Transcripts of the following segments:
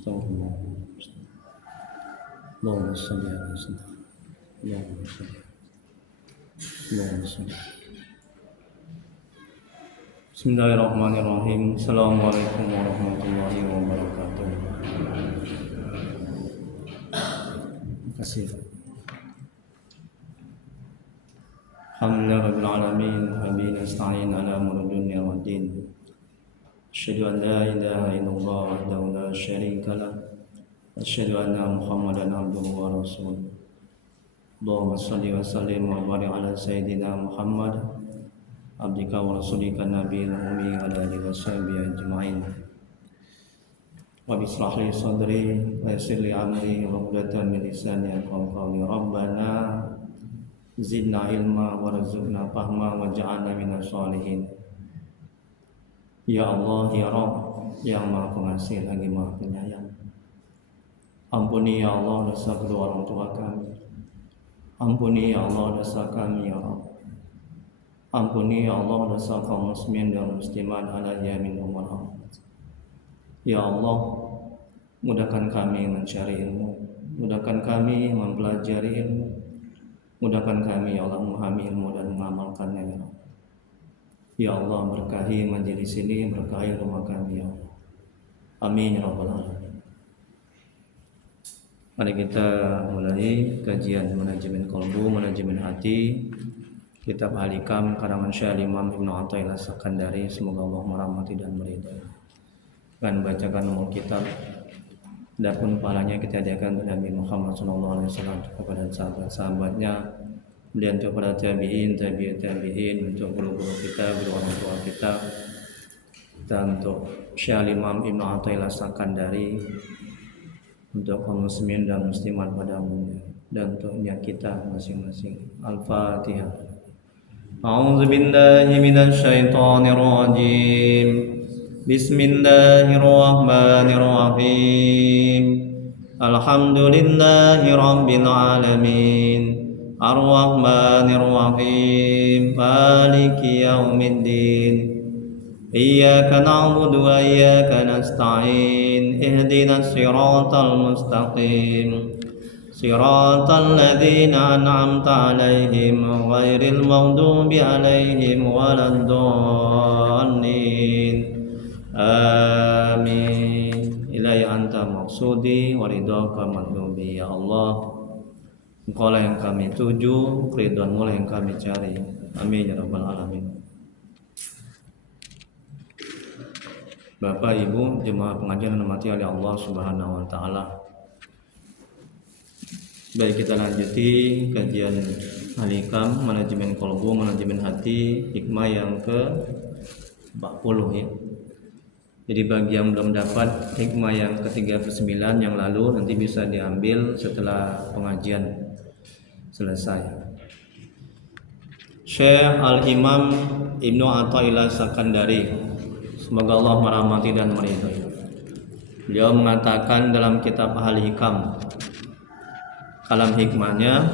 Astagfirullah. Allahumma salli ala sayyidina. Allahumma salli. Allahumma salli. Bismillahirrahmanirrahim. Assalamualaikum warahmatullahi wabarakatuh. Terima kasih. Alhamdulillah rabbil alamin wa bihi nasta'in ala umuri dunya waddin. Asyhadu an la ilaha illallah wahdahu la syarika lah. Asyhadu anna Muhammadan abduhu wa rasuluh. Allahumma shalli wa sallim wa barik ala sayyidina Muhammad abdika wa rasulika nabiyil ummi wa ala alihi wa sahbihi ajma'in. Rabbi ishrah li sadri wa yassir li amri wahlul min lisani yafqahu qawli. Rabbana zidna ilma warzuqna fahma waj'alna minas sholihin. Ya Allah, ya Rabb, yang Maha Pengasih lagi Maha Penyayang. Ampuni ya Allah dosa kedua orang tua kami. Ampuni ya Allah dosa kami ya Rabb. Ampuni ya Allah dosa kaum muslimin dan muslimat ala yamin umar. Ya Allah, mudahkan kami mencari ilmu, mudahkan kami mempelajari ilmu, mudahkan kami ya Allah memahami ilmu dan mengamalkannya ya Allah. Ya Allah, berkahi majelis ini, berkahi rumah kami ya Allah. Amin ya rabbal alamin. Mari kita mulai kajian manajemen qalbu, manajemen hati, kitab Al-Hikam karangan Syekh Imam Ibnu Athaillah Sakandari. Semoga Allah merahmati dan meridai. Dan bacakan nomor kitab. Adapun pahalanya kita hadiahkan kepada Nabi Muhammad SAW, kepada sahabat-sahabatnya, kemudian kepada tabi'in, tabi'in, untuk guru-guru kita, guru orang tua kita, dan untuk Syekh Imam Ibnu Athaillah Sakandari, untuk kaum muslimin dan muslimat pada umumnya, dan untuk niat kita masing-masing. Al-Fatihah. A'udzu billahi minasy syaithanir rajim. Bismillahirrahmanirrahim. Alhamdulillahi rabbil alamin. Ar-Rahmanir-Rahim. Maliki yaumiddin. Iyyaka na'budu wa iyyaka nasta'in. Ihdinas siratal mustaqim. Siratal ladzina an'amta 'alaihim ghairil maghdubi 'alaihim waladdallin. Amin. Ilahi anta maqsudi wa ridhaka matlubi. Ya Allah, Engkau lah yang kami tuju, ridhoanmu lah yang kami cari. Amin ya rabbal alamin. Bapak Ibu jemaah pengajian yang dirahmati oleh Allah Subhanahu wa taala. Baik, kita lanjuti kajian Al-Hikam manajemen qalbu, manajemen hati, hikmah yang ke-40 ya. Jadi bagi yang belum dapat hikmah yang ke-39 yang lalu, nanti bisa diambil setelah pengajian selesai. Syekh Al-Imam Ibnu Athaillah Sakandari, semoga Allah merahmati dan meridhai. Beliau mengatakan dalam kitab Al-Hikam, kalam hikmahnya,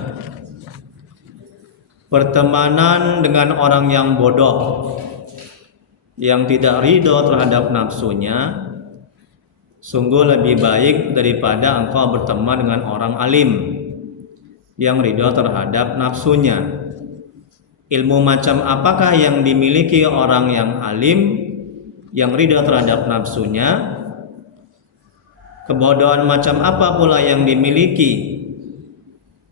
pertemanan dengan orang yang bodoh, yang tidak ridho terhadap nafsunya, sungguh lebih baik daripada engkau berteman dengan orang alim yang ridho terhadap nafsunya. Ilmu macam apakah yang dimiliki orang yang alim yang ridho terhadap nafsunya? Kebodohan macam apa pula yang dimiliki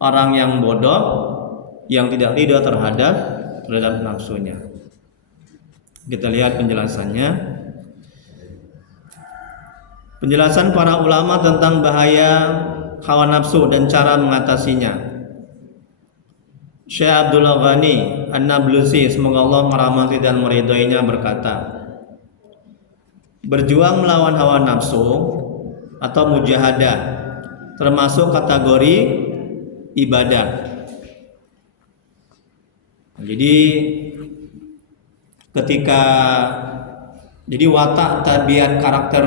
orang yang bodoh yang tidak ridho terhadap nafsunya? Kita lihat penjelasannya. Penjelasan para ulama tentang bahaya hawa nafsu dan cara mengatasinya. Syekh Abdullah Ghani An-Nablusi, semoga Allah merahmati dan meridhoinya, berkata, berjuang melawan hawa nafsu atau mujahadah termasuk kategori ibadah. Jadi watak tabiat karakter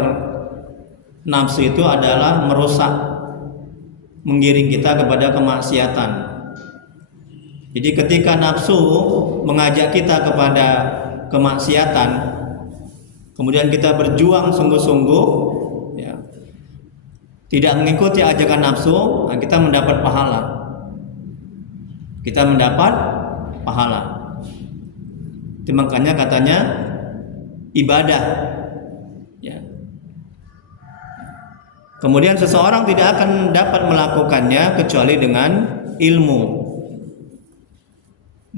nafsu itu adalah merusak, menggiring kita kepada kemaksiatan. Jadi ketika nafsu mengajak kita kepada kemaksiatan, kemudian kita berjuang sungguh-sungguh ya, tidak mengikuti ajakan nafsu, kita mendapat pahala. Kita mendapat pahala. Itu makanya katanya ibadah. Ya. Kemudian seseorang tidak akan dapat melakukannya kecuali dengan ilmu.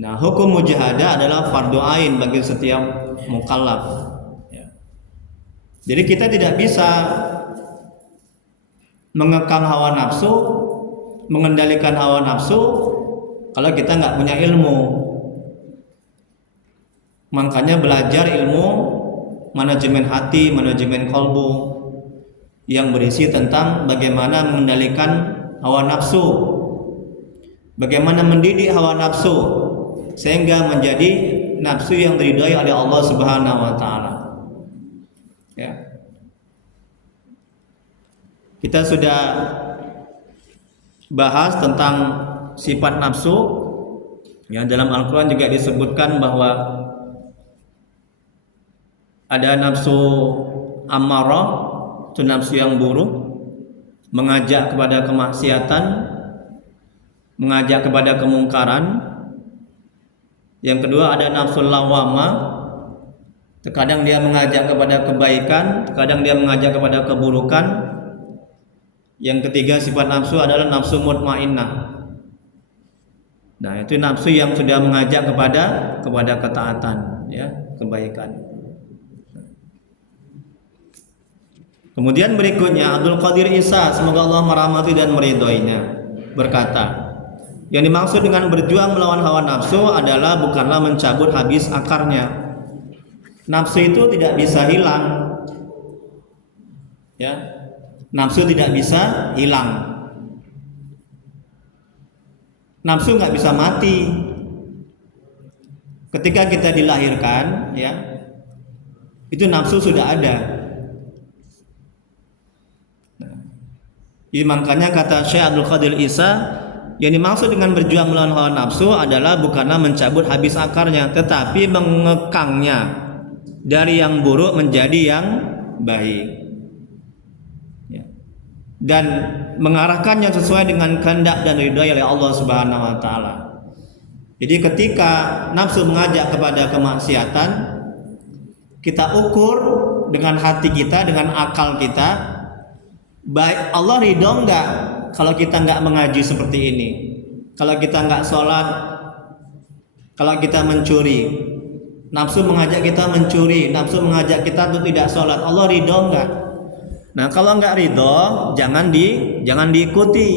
Nah, hukum mujahadah adalah fardu ain bagi setiap mukallaf. Ya. Jadi kita tidak bisa mengekang hawa nafsu, mengendalikan hawa nafsu kalau kita nggak punya ilmu. Makanya belajar ilmu manajemen hati, manajemen kalbu yang berisi tentang bagaimana mengendalikan hawa nafsu, bagaimana mendidik hawa nafsu sehingga menjadi nafsu yang diridhai oleh Allah Subhanahu wa taala. Ya. Kita sudah bahas tentang sifat nafsu. Ya, dalam Al-Qur'an juga disebutkan bahwa ada nafsu ammarah, itu nafsu yang buruk, mengajak kepada kemaksiatan, mengajak kepada kemungkaran. Yang kedua ada nafsu lawamah, terkadang dia mengajak kepada kebaikan, terkadang dia mengajak kepada keburukan. Yang ketiga sifat nafsu adalah nafsu mutmainnah. Nah, itu nafsu yang sudah mengajak kepada ketaatan, ya, kebaikan. Kemudian berikutnya Abdul Qadir Isa, semoga Allah merahmati dan meridhoinya, berkata, yang dimaksud dengan berjuang melawan hawa nafsu adalah bukanlah mencabut habis akarnya. Nafsu itu tidak bisa hilang. Ya. Nafsu tidak bisa hilang. Nafsu nggak bisa mati. Ketika kita dilahirkan, ya, itu nafsu sudah ada. Makanya kata Syekh Abdul Qadir Isa, yang dimaksud dengan berjuang melawan hawa nafsu adalah bukanlah mencabut habis akarnya, tetapi mengekangnya dari yang buruk menjadi yang baik. Dan mengarahkannya sesuai dengan kehendak dan ridha oleh Allah Subhanahu wa taala. Jadi ketika nafsu mengajak kepada kemaksiatan, kita ukur dengan hati kita, dengan akal kita, baik Allah ridho enggak kalau kita enggak mengaji seperti ini, kalau kita enggak sholat, kalau kita mencuri. Nafsu mengajak kita mencuri, nafsu mengajak kita untuk tidak sholat, Allah ridho enggak? Nah, kalau enggak ridho, jangan diikuti.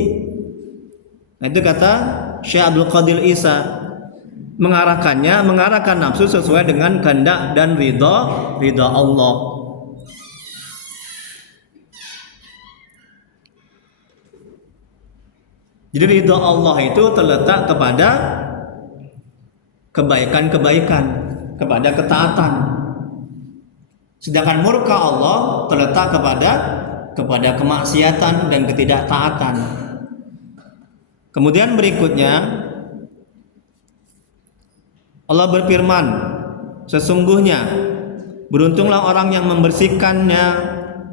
Nah, itu kata Syekh Abdul Qadir Isa, mengarahkan nafsu sesuai dengan kehendak dan ridho Allah. Jadi ridho Allah itu terletak kepada kebaikan-kebaikan, kepada ketaatan. Sedangkan murka Allah terletak kepada kemaksiatan dan ketidaktaatan. Kemudian berikutnya Allah berfirman, sesungguhnya beruntunglah orang yang membersihkannya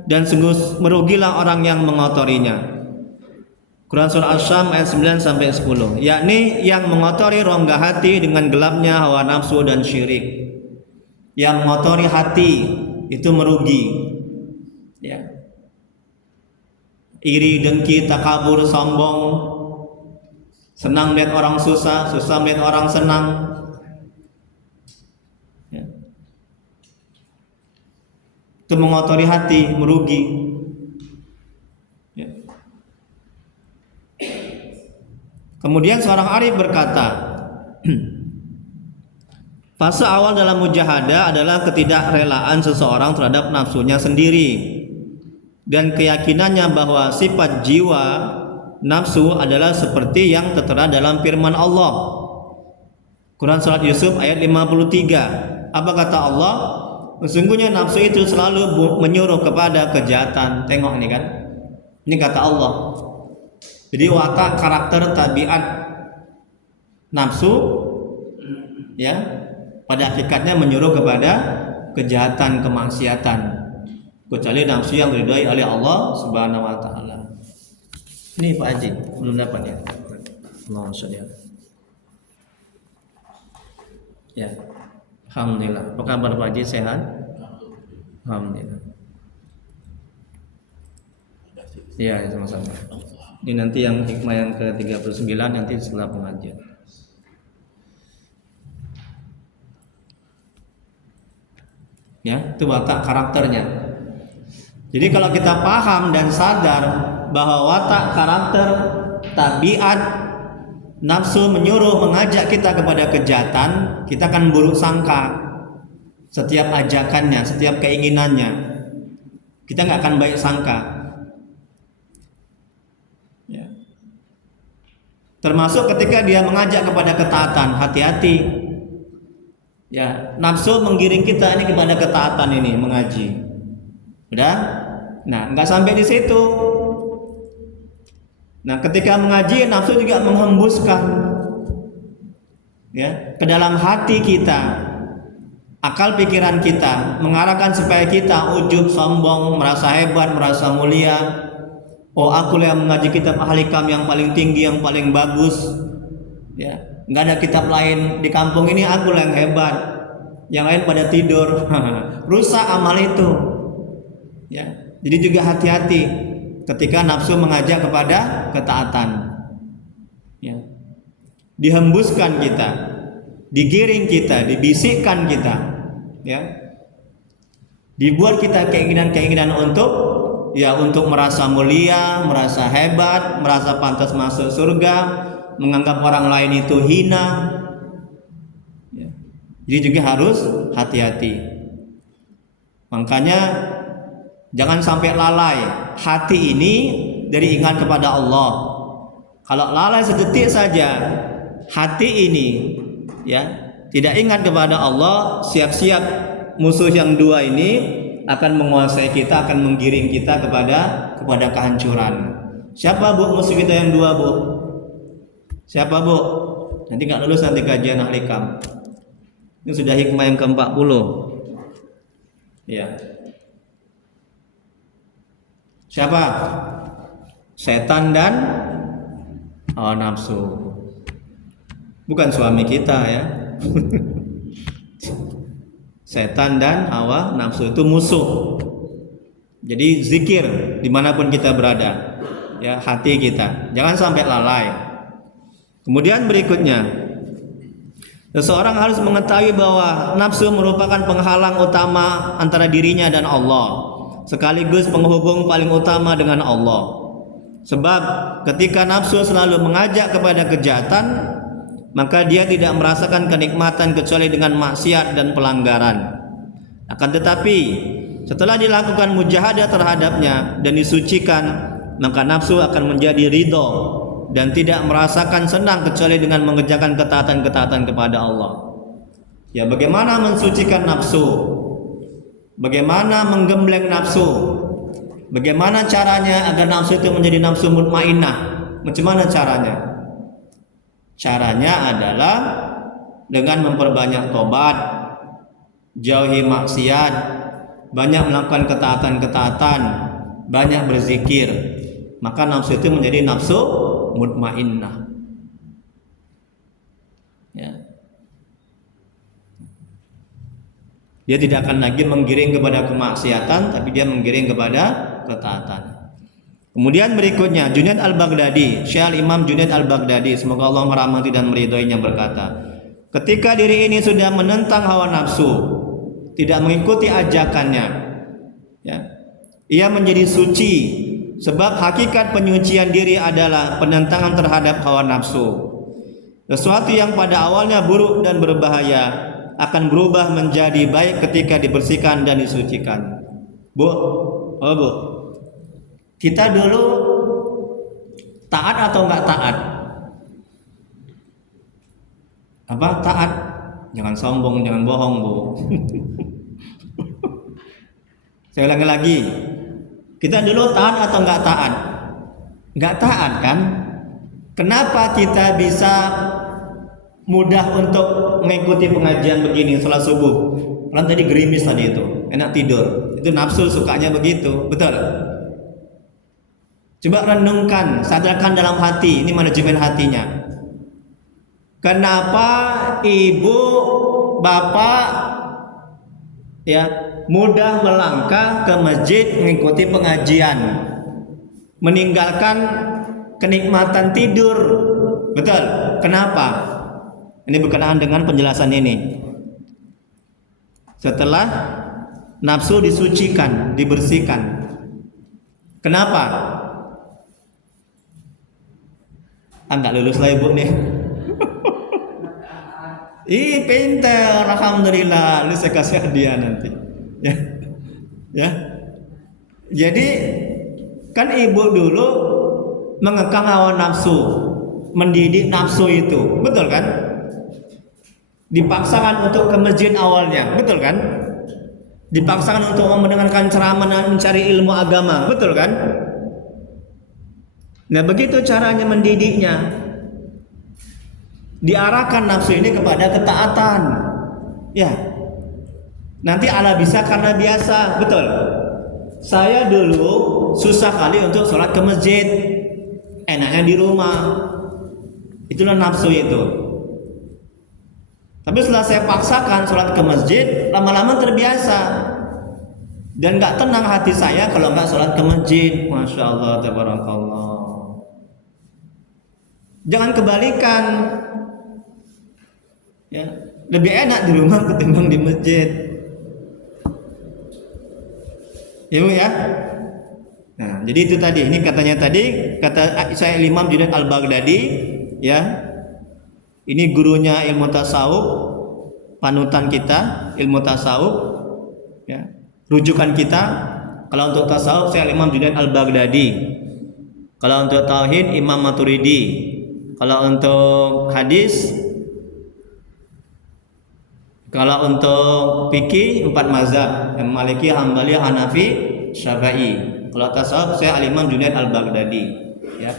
dan sungguh merugilah orang yang mengotorinya. Quran surah Asy-Syams ayat 9 sampai 10. Yakni yang mengotori rongga hati dengan gelapnya hawa nafsu dan syirik. Yang mengotori hati itu merugi, ya. Iri, dengki, takabur, sombong, senang melihat orang susah, susah melihat orang senang, ya. Itu mengotori hati, merugi, ya. Kemudian seorang arif berkata, fase awal dalam mujahadah adalah ketidakrelaan seseorang terhadap nafsunya sendiri dan keyakinannya bahwa sifat jiwa nafsu adalah seperti yang tertera dalam firman Allah. Quran surat Yusuf ayat 53. Apa kata Allah? Sesungguhnya nafsu itu selalu menyuruh kepada kejahatan. Tengok ini kan. Ini kata Allah. Jadi watak, karakter, tabiat nafsu, ya, pada hakikatnya menyuruh kepada kejahatan, kemaksiatan. kecuali nafsu yang diridhoi oleh Allah Subhanahu wa taala. Ini Pak Haji belum dapat ya. Allahumma sholli ala. Ya. Alhamdulillah. Apa kabar Pak Haji, sehat? Alhamdulillah. Iya, sama-sama. Ini nanti yang hikmah yang ke-39 nanti setelah pengajian. Ya, itu watak karakternya. Jadi kalau kita paham dan sadar bahwa watak karakter, tabiat, nafsu menyuruh mengajak kita kepada kejahatan, kita akan buruk sangka setiap ajakannya, setiap keinginannya. Kita nggak akan baik sangka. Ya. Termasuk ketika dia mengajak kepada ketaatan, hati-hati. Ya, nafsu menggiring kita ini kepada ketaatan ini, mengaji. Udah? Nah, nggak sampai di situ. Nah, ketika mengaji, nafsu juga menghembuskan ya ke dalam hati kita, akal pikiran kita, mengarahkan supaya kita ujub, sombong, merasa hebat, merasa mulia. Oh, aku yang mengaji kitab ahli kam yang paling tinggi, yang paling bagus. Ya, nggak ada kitab lain di kampung ini, aku yang hebat. Yang lain pada tidur. Rusak amal itu. Ya, jadi juga hati-hati ketika nafsu mengajak kepada ketaatan. Ya. Dihembuskan kita, digiring kita, dibisikkan kita, ya. Dibuat kita keinginan-keinginan untuk merasa mulia, merasa hebat, merasa pantas masuk surga, menganggap orang lain itu hina. Ya. Jadi juga harus hati-hati. Makanya jangan sampai lalai hati ini dari ingat kepada Allah. Kalau lalai sedetik saja hati ini ya tidak ingat kepada Allah, siap-siap musuh yang dua ini akan menguasai kita, akan menggiring kita kepada kehancuran. Siapa Bu musuh kita yang dua, Bu? Siapa, Bu? Nanti nggak lulus nanti kajian ahli kam. Ini sudah hikmah yang ke-40. Ya. Siapa? Setan dan hawa nafsu. Bukan suami kita ya. Setan dan hawa nafsu itu musuh. Jadi zikir dimanapun kita berada, ya hati kita. Jangan sampai lalai. Kemudian berikutnya, seseorang harus mengetahui bahwa nafsu merupakan penghalang utama antara dirinya dan Allah, sekaligus penghubung paling utama dengan Allah. Sebab ketika nafsu selalu mengajak kepada kejahatan, maka dia tidak merasakan kenikmatan kecuali dengan maksiat dan pelanggaran. Akan tetapi setelah dilakukan mujahadah terhadapnya dan disucikan, maka nafsu akan menjadi ridho dan tidak merasakan senang kecuali dengan mengerjakan ketaatan-ketaatan kepada Allah. Ya, bagaimana mensucikan nafsu? Bagaimana menggembleng nafsu? Bagaimana caranya agar nafsu itu menjadi nafsu mutmainnah? Macam mana caranya? Caranya adalah dengan memperbanyak tobat, jauhi maksiat, banyak melakukan ketaatan-ketaatan, banyak berzikir. Maka nafsu itu menjadi nafsu mutmainnah. Ya. Dia tidak akan lagi menggiring kepada kemaksiatan, tapi dia menggiring kepada ketaatan. Kemudian berikutnya Junaid al-Baghdadi, Syekh Imam Junaid al-Baghdadi, semoga Allah merahmati dan meridhoinya, berkata, ketika diri ini sudah menentang hawa nafsu, tidak mengikuti ajakannya, ya, ia menjadi suci. Sebab hakikat penyucian diri adalah penentangan terhadap hawa nafsu. Sesuatu yang pada awalnya buruk dan berbahaya akan berubah menjadi baik ketika dibersihkan dan disucikan. Bu, oh Bu, kita dulu taat atau enggak taat? Apa taat? Jangan sombong, jangan bohong, Bu. Saya ulangi lagi. Kita dulu taat atau enggak taat? Enggak taat kan? Kenapa kita bisa mudah untuk mengikuti pengajian begini sholat subuh? Orang tadi gerimis tadi itu, enak tidur. Itu nafsu sukanya begitu, betul? Coba renungkan, sadarkan dalam hati, ini manajemen hatinya. Kenapa ibu, bapak ya mudah melangkah ke masjid mengikuti pengajian, meninggalkan kenikmatan tidur, betul? Kenapa? Ini berkenaan dengan penjelasan ini. Setelah nafsu disucikan, dibersihkan, kenapa? Nggak lulus lah ibu nih. Ih, pinter, alhamdulillah. Lu saya kasih hadiah nanti. Ya, ya. Jadi kan ibu dulu mengekang hawa nafsu, mendidik nafsu itu, betul kan? Dipaksakan untuk ke masjid awalnya, betul kan? Dipaksakan untuk mendengarkan ceramah dan mencari ilmu agama, betul kan? Nah, begitu caranya mendidiknya. Diarahkan nafsu ini kepada ketaatan. Ya. Nanti ala bisa karena biasa, betul. Saya dulu susah kali untuk sholat ke masjid. Enaknya di rumah. Itulah nafsu itu. Tapi setelah saya paksakan sholat ke masjid, lama-lama terbiasa. Dan gak tenang hati saya kalau gak sholat ke masjid. Masya Allah, tabarakallah. Jangan kebalikan. Ya, lebih enak di rumah ketimbang di masjid. Ya Bu ya. Nah, jadi itu tadi. Ini katanya tadi kata saya Imam Junaid Al-Baghdadi, ya. Ini gurunya ilmu tasawuf, panutan kita ilmu tasawuf, ya. Rujukan kita. Kalau untuk tasawuf saya Imam Junaid Al-Baghdadi. Kalau untuk tauhid Imam Maturidi. Kalau untuk hadis, kalau untuk fikih 4 mazhab, Maliki, Hambali, Hanafi, Syafi'i. Kalau tasawuf saya Imam Junaid Al-Baghdadi, ya.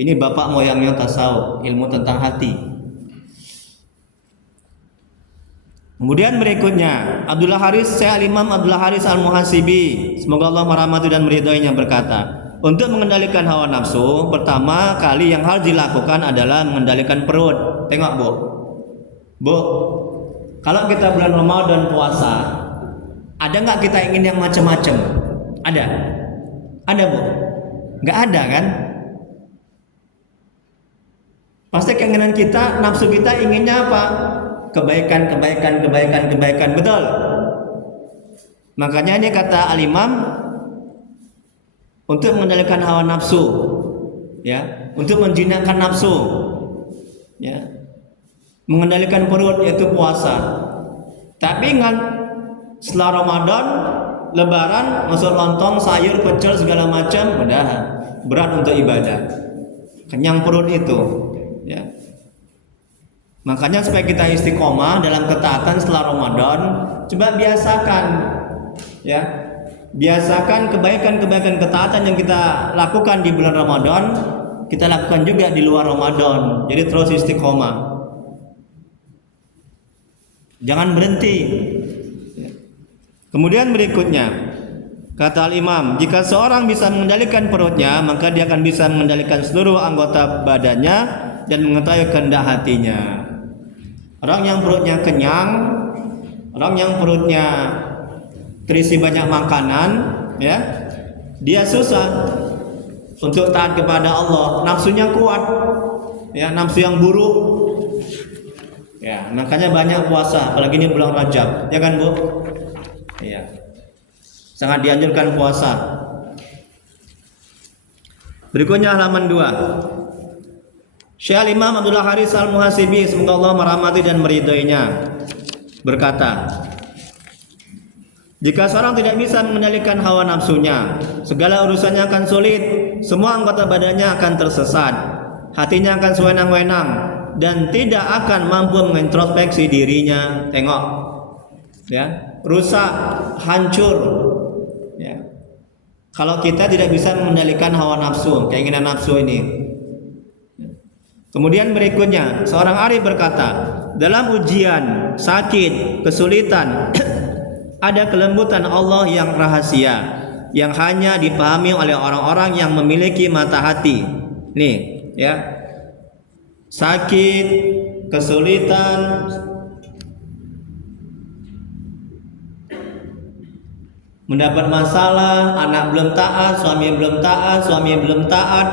Ini bapak moyangnya tasawuf, ilmu tentang hati. Kemudian berikutnya Abdullah Haris, saya Imam Abdullah Haris Al-Muhasibi, semoga Allah merahmati dan meridhoinya, berkata, untuk mengendalikan hawa nafsu, pertama kali yang harus dilakukan adalah mengendalikan perut. Tengok Bu, Bu, kalau kita bulan Ramadan puasa, ada nggak kita ingin yang macam-macam? Ada? Ada Bu? Nggak ada kan? Pasti keinginan kita, nafsu kita inginnya apa? Kebaikan, kebaikan, kebaikan, kebaikan, betul? Makanya ini kata Al-Imam, untuk mengendalikan hawa nafsu, ya, untuk menjinakkan nafsu, ya, mengendalikan perut yaitu puasa. Tapi ingat, setelah Ramadan, Lebaran, masuk lontong, sayur, pecel segala macam, udah berat untuk ibadah, kenyang perut itu, ya. Makanya supaya kita istiqomah dalam ketaatan setelah Ramadan, coba biasakan, ya, biasakan kebaikan-kebaikan ketaatan yang kita lakukan di bulan Ramadan, kita lakukan juga di luar Ramadan. Jadi terus istiqomah. Jangan berhenti. Kemudian berikutnya, kata Al-Imam, jika seorang bisa mengendalikan perutnya, maka dia akan bisa mengendalikan seluruh anggota badannya dan mengetahui kehendak hatinya. Orang yang perutnya kenyang, orang yang perutnya terisi banyak makanan, ya, dia susah untuk taat kepada Allah. Nafsunya kuat, ya, nafsu yang buruk. Ya, makanya banyak puasa, apalagi ini bulan Rajab, ya kan Bu? Iya. Sangat dianjurkan puasa. Berikutnya halaman 2. Syekh Imam Abdullah Haris Al-Muhasibi, semoga Allah merahmati dan meridhoinya, berkata, jika seorang tidak bisa mengendalikan hawa nafsunya, segala urusannya akan sulit, semua anggota badannya akan tersesat, hatinya akan sewenang-wenang, dan tidak akan mampu mengintrospeksi dirinya. Tengok, ya, rusak, hancur, ya. Kalau kita tidak bisa mengendalikan hawa nafsu, keinginan nafsu ini. Kemudian berikutnya, seorang arif berkata, dalam ujian, sakit, kesulitan, Ada kelembutan Allah yang rahasia, yang hanya dipahami oleh orang-orang yang memiliki mata hati. Nih, ya. Sakit, kesulitan, mendapat masalah, anak belum taat, suami belum taat, suami belum taat.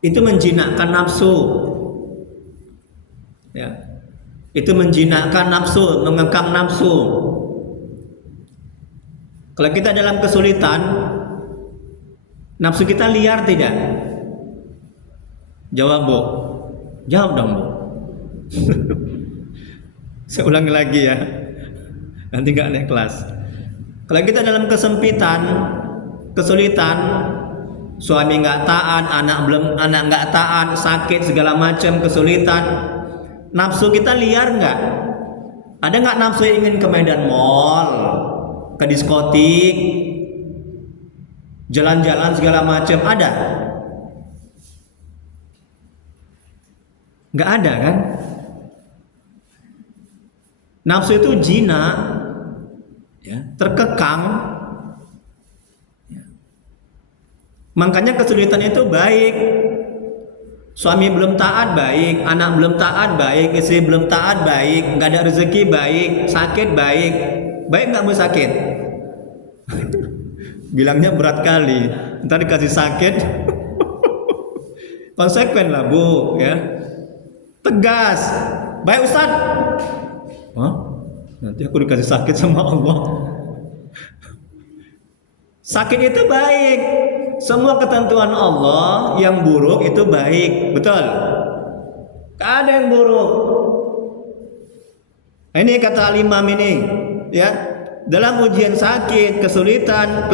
Itu menjinakkan nafsu. Ya. Itu menjinakkan nafsu, mengekang nafsu. Kalau kita dalam kesulitan, nafsu kita liar tidak? Jawab, Bu. Jawab dong, Bu. Saya ulangi lagi ya. Nanti nggak naik kelas. Kalau kita dalam kesempitan, kesulitan, suami nggak taat, anak nggak taat, sakit segala macam, kesulitan, nafsu kita liar nggak? Ada nggak nafsu yang ingin ke Medan Mall, ke diskotik, jalan-jalan segala macam? Ada? Nggak ada kan? Nafsu itu jina, ya, terkekang. Ya. Makanya kesulitan itu baik. Suami belum taat baik, anak belum taat baik, istri belum taat baik, nggak ada rezeki baik, sakit baik. Baik nggak mau sakit? Bilangnya berat kali, ntar dikasih sakit. Konsekuen lah, Bu, ya. Tegas. Baik, Ustaz. Hah? Nanti aku dikasih sakit sama Allah. Sakit itu baik. Semua ketentuan Allah yang buruk itu baik, betul? Gak ada yang buruk. Nah, ini kata Al-Imam ini, ya. Dalam ujian sakit, kesulitan,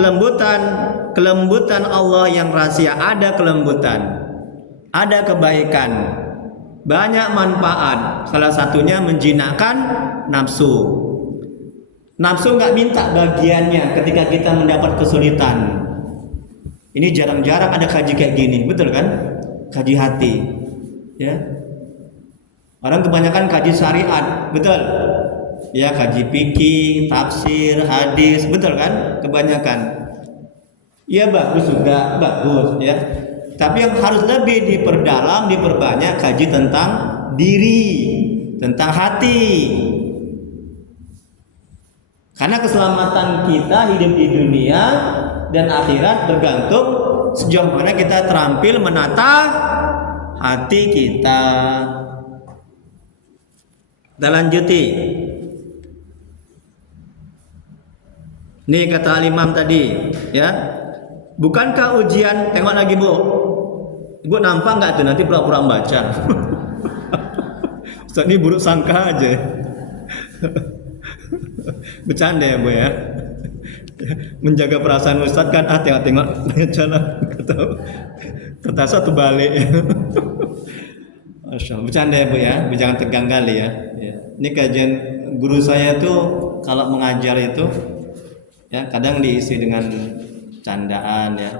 kelembutan Allah yang rahasia, ada kelembutan, ada kebaikan, banyak manfaat. Salah satunya menjinakkan nafsu. Nafsu nggak minta bagiannya ketika kita mendapat kesulitan. Ini jarang-jarang ada kaji kayak gini, betul kan? Kaji hati, ya. Orang kebanyakan kaji syariat, betul? Ya, kaji fikih, tafsir, hadis, betul kan? Kebanyakan. Ya bagus juga, bagus, ya. Tapi yang harus lebih diperdalam, diperbanyak kaji tentang diri, tentang hati. Karena keselamatan kita hidup di dunia dan akhirat bergantung sejauh mana kita terampil menata hati kita. Kita lanjuti. Nih kata Al-Imam tadi, ya. Bukankah ujian, tengok lagi, Bu. Ibu nampak nggak tuh, nanti pura-pura baca. Ustaz ini buruk sangka aja. Bercanda ya, Bu, ya. Menjaga perasaan Ustaz kan, tengok-tengok baca lah. Kata satu balik. Masya Allah. Bercanda ya, Bu, ya. Jangan tegang kali ya. Ini kajian guru saya tuh kalau mengajar itu, ya, kadang diisi dengan candaan, ya.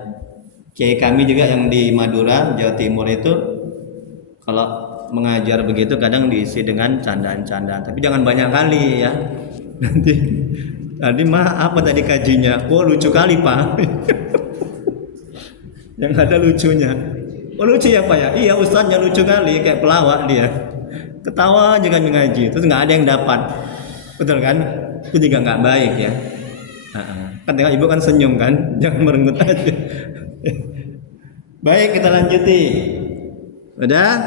Kiai kami juga yang di Madura, Jawa Timur itu kalau mengajar begitu kadang diisi dengan candaan-candaan. Tapi jangan banyak kali, ya. Nanti tadi apa tadi kajinya? Oh, lucu kali, Pak. Yang ada lucunya. Oh, lucu ya, Pak, ya? Iya, ustadznya lucu kali, kayak pelawak dia. Ketawa juga ngaji, terus nggak ada yang dapat. Betul kan? Itu juga nggak baik, ya. Kan tengok ibu kan senyum kan, jangan merenggut aja. Baik, kita lanjuti. Udah?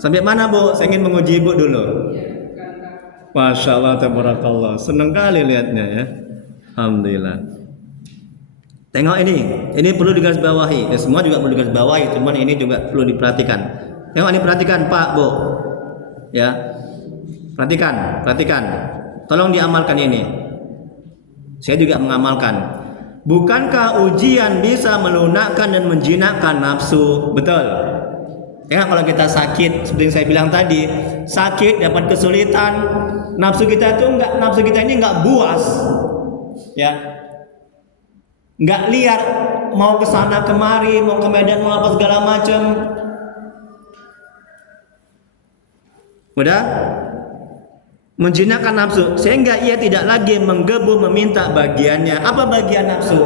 Sampai mana, Bu? Saya ingin menguji Ibu dulu. Masya Allah, tabarakallah. Senang kali lihatnya, ya. Alhamdulillah. Tengok ini perlu digarisbawahi. Ya, semua juga perlu digarisbawahi, cuman ini juga perlu diperhatikan. Tengok ini, perhatikan, Pak, Bu. Ya. Perhatikan. Tolong diamalkan ini. Saya juga mengamalkan. Bukankah ujian bisa melunakkan dan menjinakkan nafsu? Betul. Ya, kalau kita sakit, seperti yang saya bilang tadi, sakit dapat kesulitan, nafsu kita ini enggak buas, ya, enggak liar, mau ke sana kemari, mau ke Medan, mau apa segala macam. Udah? Menjinakkan nafsu sehingga ia tidak lagi menggebu meminta bagiannya. Apa bagian nafsu?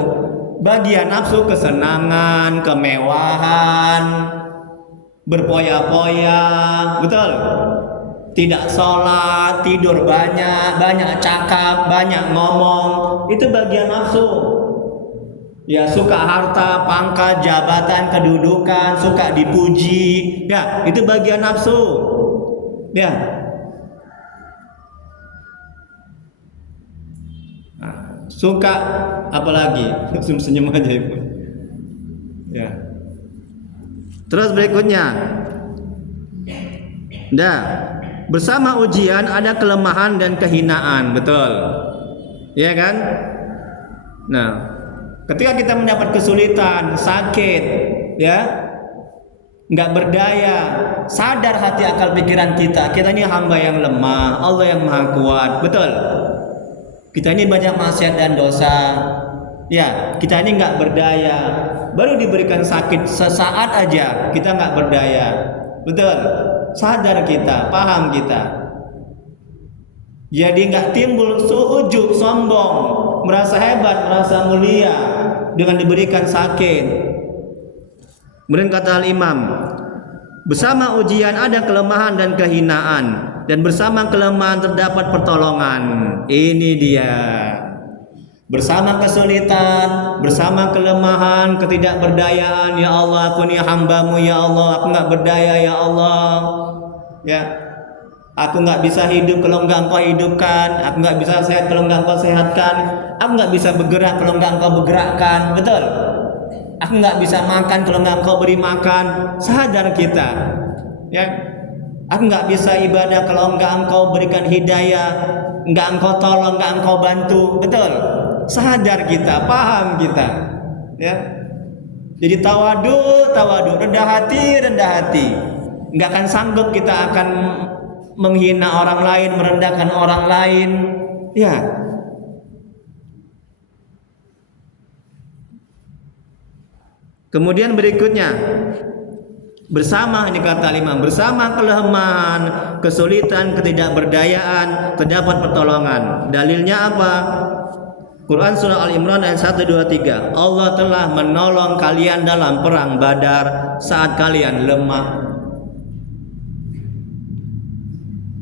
Bagian nafsu kesenangan, kemewahan, berpoya-poya, betul? Tidak sholat, tidur banyak, banyak cakap, banyak ngomong, itu bagian nafsu. Ya, suka harta, pangkat, jabatan, kedudukan, suka dipuji, ya itu bagian nafsu. Ya. Suka apalagi? Senyum aja Ibu. Ya. Terus berikutnya. Bersama ujian ada kelemahan dan kehinaan, betul. Ya kan? Nah, ketika kita mendapat kesulitan, sakit, ya, nggak berdaya, sadar hati akal pikiran kita ini hamba yang lemah, Allah yang maha kuat, betul. Kita ini banyak maksiat dan dosa, ya, kita ini nggak berdaya, baru diberikan sakit sesaat aja kita nggak berdaya, betul. Sadar kita, paham kita. Jadi nggak timbul ujub, sombong, merasa hebat, merasa mulia dengan diberikan sakit. Kemudian kata Al-Imam, bersama ujian ada kelemahan dan kehinaan, dan bersama kelemahan terdapat pertolongan. Ini dia. Bersama kesulitan, bersama kelemahan, ketidakberdayaan, ya Allah, aku ini hamba-Mu, ya Allah, aku nggak berdaya, ya Allah, ya, aku nggak bisa hidup kalau nggak Engkau hidupkan, aku nggak bisa sehat kalau nggak Engkau sehatkan, aku nggak bisa bergerak kalau nggak Engkau bergerakkan, betul. Aku nggak bisa makan kalau nggak Engkau beri makan. Sadar kita, ya. Aku nggak bisa ibadah kalau nggak Engkau berikan hidayah, nggak Engkau tolong, nggak Engkau bantu, betul. Sadar kita, paham kita, ya. Jadi tawadu, rendah hati, nggak akan sanggup kita akan menghina orang lain, merendahkan orang lain, ya. Kemudian berikutnya, bersama, ini kata Imam, bersama kelemahan, kesulitan, ketidakberdayaan terdapat pertolongan. Dalilnya apa? Quran surah Al-Imran ayat 1, 2, 3. Allah telah menolong kalian dalam perang Badar saat kalian lemah.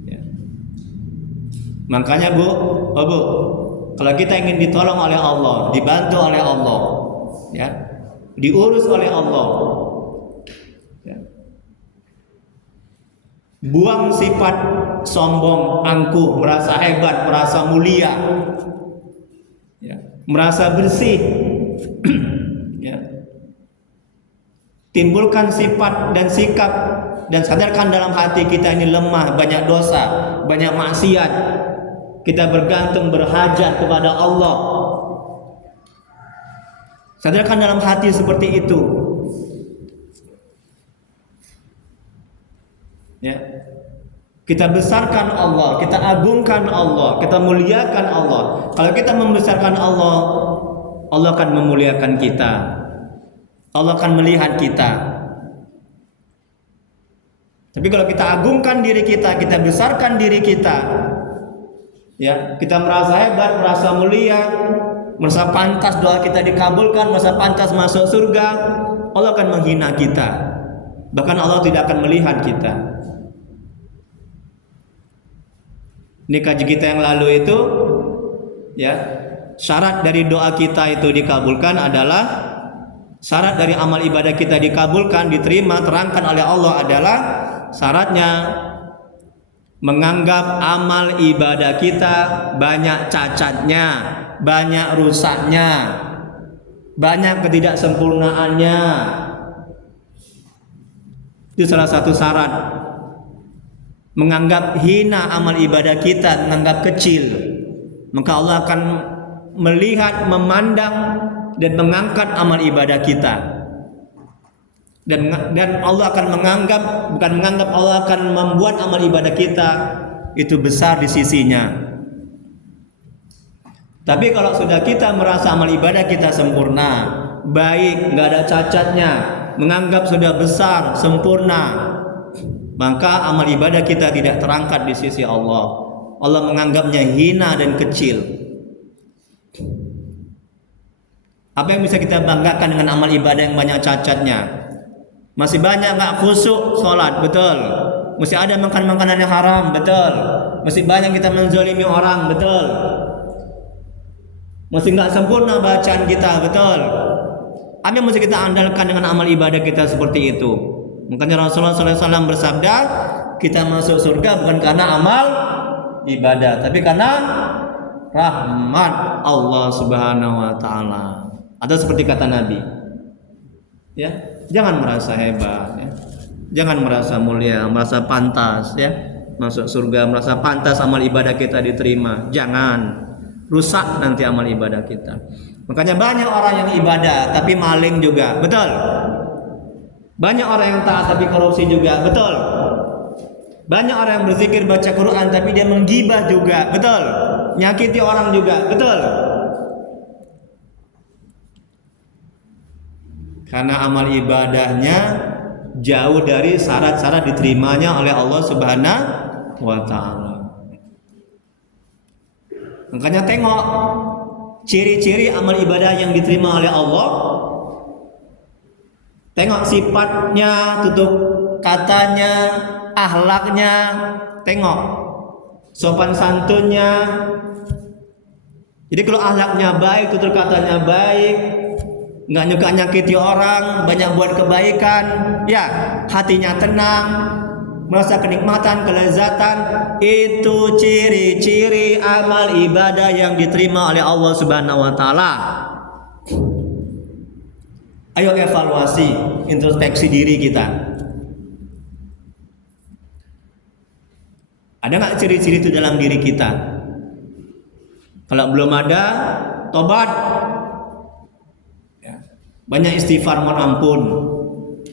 Ya. Makanya Bu, kalau kita ingin ditolong oleh Allah, dibantu oleh Allah, ya, diurus oleh Allah, ya, buang sifat sombong, angkuh, merasa hebat, merasa mulia, ya, merasa bersih, ya. Timbulkan sifat dan sikap dan sadarkan dalam hati kita ini lemah, banyak dosa, banyak maksiat. Kita bergantung, berhajat kepada Allah. Sadarkan dalam hati seperti itu, ya. Kita besarkan Allah, kita agungkan Allah, kita muliakan Allah. Kalau kita membesarkan Allah, Allah akan memuliakan kita. Allah akan melihat kita. Tapi kalau kita agungkan diri kita besarkan diri kita, ya, kita merasa hebat, merasa mulia, merasa pantas doa kita dikabulkan, merasa pantas masuk surga, Allah akan menghina kita. Bahkan Allah tidak akan melihat kita. Ini kaji kita yang lalu itu, ya, syarat dari doa kita itu dikabulkan adalah, syarat dari amal ibadah kita dikabulkan, diterima, terangkan oleh Allah adalah syaratnya menganggap amal ibadah kita banyak cacatnya, banyak rusaknya, banyak ketidaksempurnaannya. Itu salah satu syarat. Menganggap hina amal ibadah kita, menganggap kecil, maka Allah akan melihat, memandang dan mengangkat amal ibadah kita. Dan Allah akan menganggap, bukan menganggap, Allah akan membuat amal ibadah kita itu besar di sisinya. Tapi kalau sudah kita merasa amal ibadah kita sempurna, baik, nggak ada cacatnya, menganggap sudah besar, sempurna, maka amal ibadah kita tidak terangkat di sisi Allah. Allah menganggapnya hina dan kecil. Apa yang bisa kita banggakan dengan amal ibadah yang banyak cacatnya? Masih banyak nggak khusyuk sholat, betul. Masih ada makan makanan yang haram, betul. Masih banyak kita menzalimi orang, betul. Masih nggak sempurna bacaan kita, betul. Apa yang mesti kita andalkan dengan amal ibadah kita seperti itu? Makanya Rasulullah SAW bersabda, kita masuk surga bukan karena amal ibadah, tapi karena rahmat Allah Subhanahu wa Ta'ala. Atau seperti kata Nabi, ya, jangan merasa hebat, ya. Jangan merasa mulia, merasa pantas, ya, masuk surga, merasa pantas amal ibadah kita diterima. Jangan, rusak nanti amal ibadah kita. Makanya banyak orang yang ibadah tapi maling juga, betul. Banyak orang yang taat tapi korupsi juga, betul. Banyak orang yang berzikir baca Quran tapi dia menggibah juga, betul. Nyakiti orang juga, betul. Karena amal ibadahnya jauh dari syarat-syarat diterimanya oleh Allah Subhanahu wa Ta'ala. Makanya tengok ciri-ciri amal ibadah yang diterima oleh Allah. Tengok sifatnya, tutur katanya, akhlaknya, tengok sopan santunnya. Jadi kalau akhlaknya baik, tutur katanya baik, nggak nyuka nyakiti orang, banyak buat kebaikan, ya, hatinya tenang, merasa kenikmatan, kelezatan, itu ciri-ciri amal ibadah yang diterima oleh Allah Subhanahu wa Ta'ala. Ayo evaluasi, introspeksi diri kita. Ada nggak ciri-ciri itu dalam diri kita? Kalau belum ada, tobat. Banyak istighfar, mohon ampun,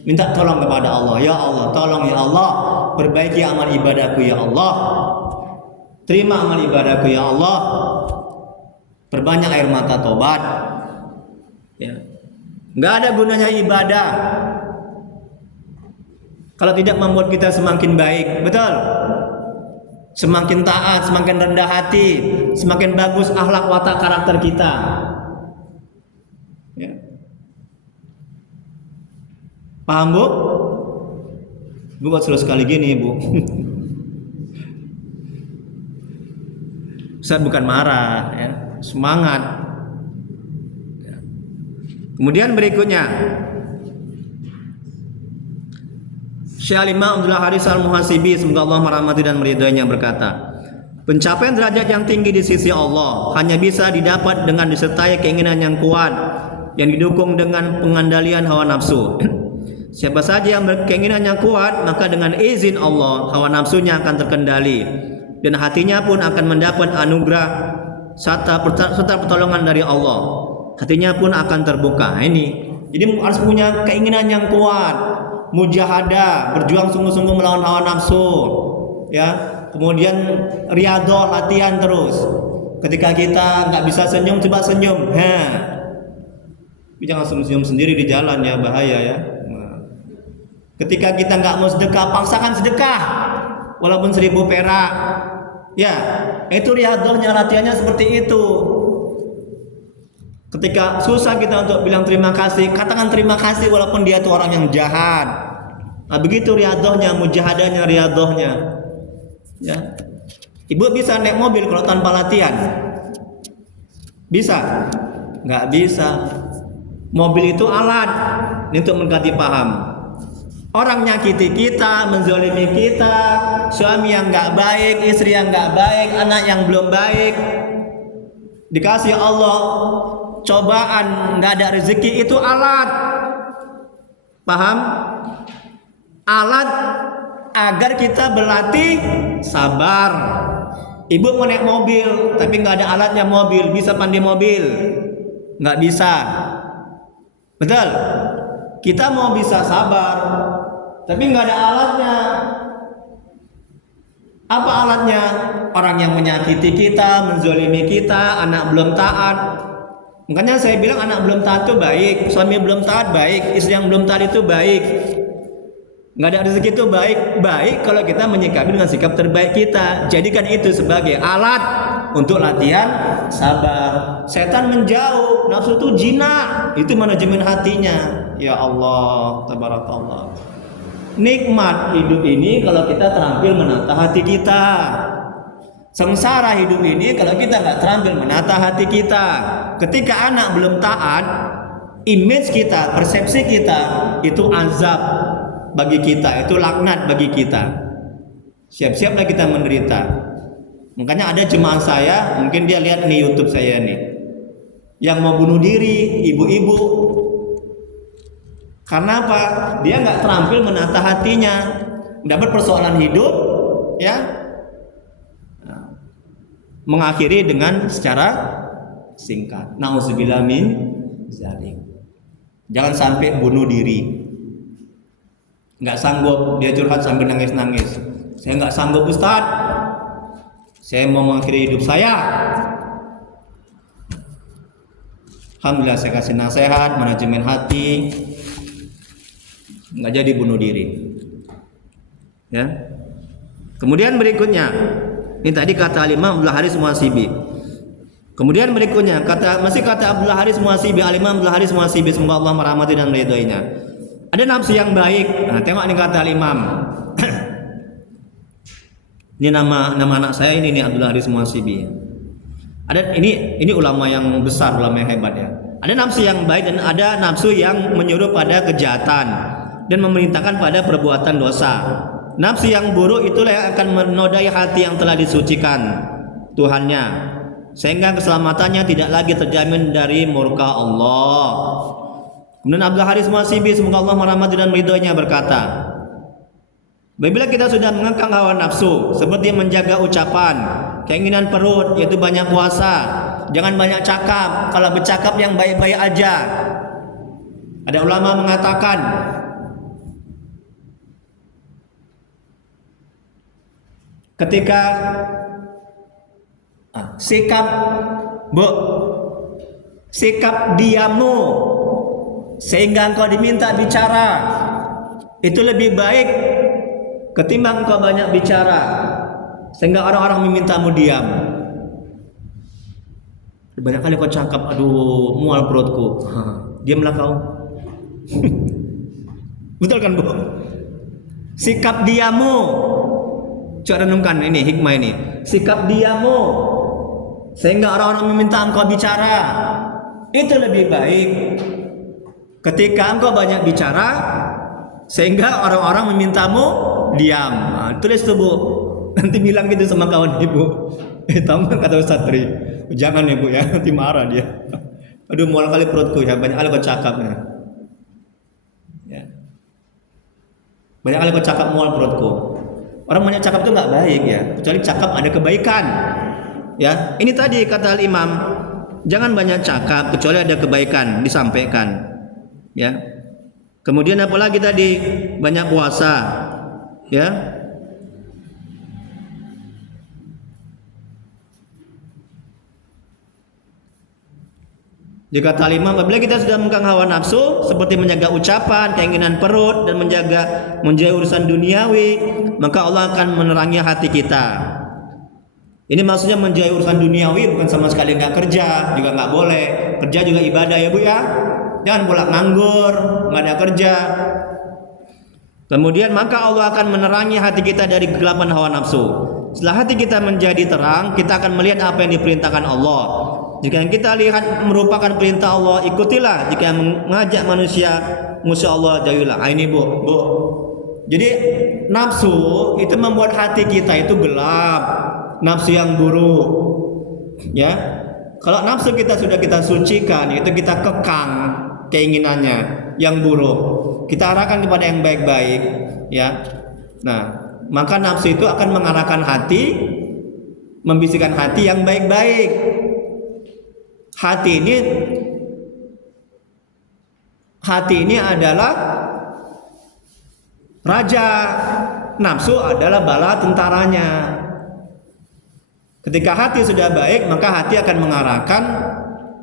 minta tolong kepada Allah. Ya Allah, tolong ya Allah, perbaiki amal ibadahku ya Allah, terima amal ibadahku ya Allah, perbanyak air mata tobat. Ya, nggak ada gunanya ibadah kalau tidak membuat kita semakin baik, betul. Semakin taat, semakin rendah hati, semakin bagus akhlak watak karakter kita. Ya. Paham, Bu? Bu buat selalu sekali gini, Bu. Saya bukan marah, ya, semangat. Ya. Kemudian berikutnya, Syekh Al-Imam Abdullah Haris Al-Muhasibi, semoga Allah merahmati dan meridhoinya, berkata, pencapaian derajat yang tinggi di sisi Allah hanya bisa didapat dengan disertai keinginan yang kuat yang didukung dengan pengandalian hawa nafsu. Siapa saja yang berkeinginan yang kuat, maka dengan izin Allah hawa nafsunya akan terkendali dan hatinya pun akan mendapat anugerah serta pertolongan dari Allah. Hatinya pun akan terbuka. Ini, jadi harus punya keinginan yang kuat, mujahadah, berjuang sungguh-sungguh melawan hawa nafsu, ya. Kemudian riyadhah, latihan terus. Ketika kita nggak bisa senyum, coba senyum. Tapi jangan senyum sendiri di jalan, ya, bahaya, ya. Ketika kita nggak mau sedekah, paksakan sedekah walaupun 1000 perak, ya, itu riyadhahnya, latihannya seperti itu. Ketika susah kita untuk bilang terima kasih, katakan terima kasih walaupun dia itu orang yang jahat. Nah, begitu riyadhahnya, mujahadahnya, riyadhahnya, ya. Ibu bisa naik mobil kalau tanpa latihan? Bisa? Nggak bisa. Mobil itu alat untuk mengganti paham. Orang nyakiti kita, menzalimi kita, suami yang nggak baik, istri yang nggak baik, anak yang belum baik, dikasih Allah cobaan, nggak ada rezeki, itu alat. Paham? Alat agar kita berlatih sabar. Ibu mau naik mobil tapi nggak ada alatnya mobil, bisa pandai mobil? Nggak bisa. Betul? Kita mau bisa sabar tapi nggak ada alatnya. Apa alatnya? Orang yang menyakiti kita, menzalimi kita, anak belum taat. Makanya saya bilang anak belum taat itu baik, suami belum taat baik, istri yang belum taat itu baik. Nggak ada rezeki itu baik kalau kita menyikapi dengan sikap terbaik kita. Jadikan itu sebagai alat untuk latihan sabar. Setan menjauh, nafsu itu jinak, itu manajemen hatinya. Ya Allah, tabarakallah. Nikmat hidup ini kalau kita terampil menata hati kita. Sengsara hidup ini kalau kita nggak terampil menata hati kita. Ketika anak belum taat, image kita, persepsi kita itu azab bagi kita, itu laknat bagi kita. Siap-siaplah kita menderita. Makanya ada jemaah saya, mungkin dia lihat nih YouTube saya nih, yang mau bunuh diri, ibu-ibu. Karena apa? Dia nggak terampil menata hatinya, dapat persoalan hidup, ya, mengakhiri dengan secara singkat. Nauzubillah min dzalik. Jangan sampai bunuh diri. Nggak sanggup, dia curhat sambil nangis-nangis. Saya nggak sanggup Ustadz, saya mau mengakhiri hidup saya. Alhamdulillah saya kasih nasihat, manajemen hati, nggak jadi bunuh diri. Ya. Kemudian berikutnya, ini tadi kata Imam Abdul Haris Muhasibi. Kemudian berikutnya masih kata Abdul Haris Muhasibi, Imam Abdul Haris Muhasibi, semoga Allah merahmati dan meridhoinya. Ada nafsu yang baik. Nah, tengok ini kata Imam. Ini nama anak saya ini nih, Abdul Haris Muhasibi. Ada ini ulama yang besar, ulama yang hebat ya. Ada nafsu yang baik dan ada nafsu yang menyuruh pada kejahatan dan memerintahkan pada perbuatan dosa. Nafsu yang buruk itulah yang akan menodai hati yang telah disucikan Tuhannya, sehingga keselamatannya tidak lagi terjamin dari murka Allah. Kemudian Abdul Haris Muhasibi, semoga Allah merahmati dan meridhoinya, berkata, apabila kita sudah mengekang hawa nafsu, seperti menjaga ucapan, keinginan perut, yaitu banyak puasa, jangan banyak cakap, kalau bercakap yang baik-baik aja. Ada ulama mengatakan, ketika sikap diammu sehingga engkau diminta bicara itu lebih baik ketimbang engkau banyak bicara sehingga orang-orang memintamu diam. Banyak kali kau cakap, aduh mual perutku, diamlah kau. Betul kan Bu? Sikap diammu, coba renungkan ini hikmah ini. Sikap diammu sehingga orang-orang meminta engkau bicara itu lebih baik ketika engkau banyak bicara sehingga orang-orang memintamu diam. Nah, tulis tuh Bu, nanti bilang gitu sama kawan ibu. Tahu kan kata Ustaz Tri, jangan ya Bu ya, nanti marah dia. Aduh mual kali perutku ya, banyak kali kau cakapnya. Ya. Banyak kali kau cakap mual perutku. Orang banyak cakap itu nggak baik ya, kecuali cakap ada kebaikan. Ya, ini tadi kata Imam, jangan banyak cakap kecuali ada kebaikan disampaikan. Ya. Kemudian apalagi tadi, banyak puasa. Ya. Jika talimah, apabila kita sudah mengekang hawa nafsu seperti menjaga ucapan, keinginan perut dan menjauhi urusan duniawi, maka Allah akan menerangi hati kita. Ini maksudnya menjauhi urusan duniawi, bukan sama sekali nggak kerja, juga nggak boleh. Kerja juga ibadah ya Bu ya. Jangan pula nganggur, nggak ada kerja. Kemudian maka Allah akan menerangi hati kita dari kegelapan hawa nafsu. Setelah hati kita menjadi terang, kita akan melihat apa yang diperintahkan Allah. Jika yang kita lihat merupakan perintah Allah, ikutilah. Jika yang mengajak manusia musuh Allah, jauhilah. Ini Bu. Jadi nafsu itu membuat hati kita itu gelap, nafsu yang buruk. Ya, kalau nafsu kita sudah kita sucikan, itu kita kekang keinginannya yang buruk, kita arahkan kepada yang baik-baik. Ya, nah maka nafsu itu akan mengarahkan hati, membisikkan hati yang baik-baik. Hati ini adalah raja, nafsu adalah bala tentaranya. Ketika hati sudah baik, maka hati akan mengarahkan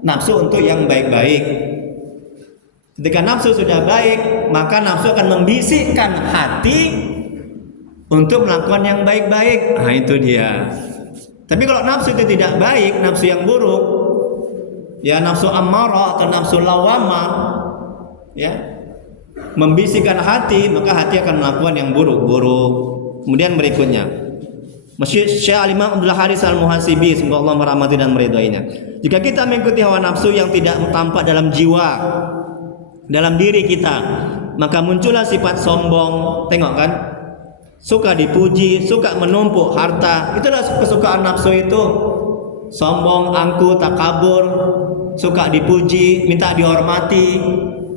nafsu untuk yang baik-baik. Ketika nafsu sudah baik, maka nafsu akan membisikkan hati untuk melakukan yang baik-baik. Nah, itu dia. Tapi kalau nafsu itu tidak baik, nafsu yang buruk, ya nafsu ammarah atau nafsu lawamah, ya membisikkan hati, maka hati akan melakukan yang buruk-buruk. Kemudian berikutnya, Syekh Al-Imam Abdul Haris Al-Muhasibi, semoga Allah merahmati dan meridainya. Jika kita mengikuti hawa nafsu yang tidak tampak dalam jiwa, dalam diri kita, maka muncullah sifat sombong. Tengok kan, suka dipuji, suka menumpuk harta. Itulah kesukaan nafsu itu. Sombong, angkuh, takabur, suka dipuji, minta dihormati,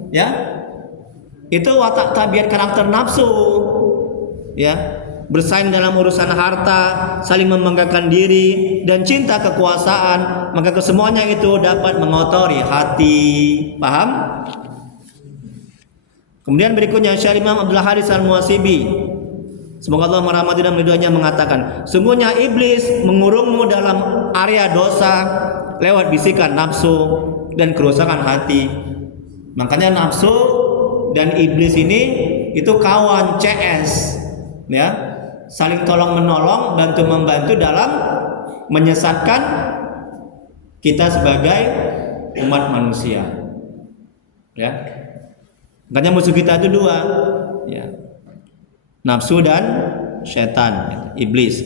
ya. Itu watak tabiat karakter nafsu, ya. Bersaing dalam urusan harta, saling membanggakan diri, dan cinta kekuasaan, maka kesemuanya itu dapat mengotori hati. Paham? Kemudian berikutnya Syekh Imam Abdul Haris Al-Muhasibi, semoga Allah merahmati dan meridhoinya, mengatakan, sungguhnya iblis mengurungmu dalam area dosa lewat bisikan nafsu dan kerusakan hati. Makanya nafsu dan iblis ini itu kawan CS, ya, saling tolong menolong, bantu membantu dalam menyesatkan kita sebagai umat manusia, ya. Makanya musuh kita itu dua, ya, nafsu dan setan, ya, iblis.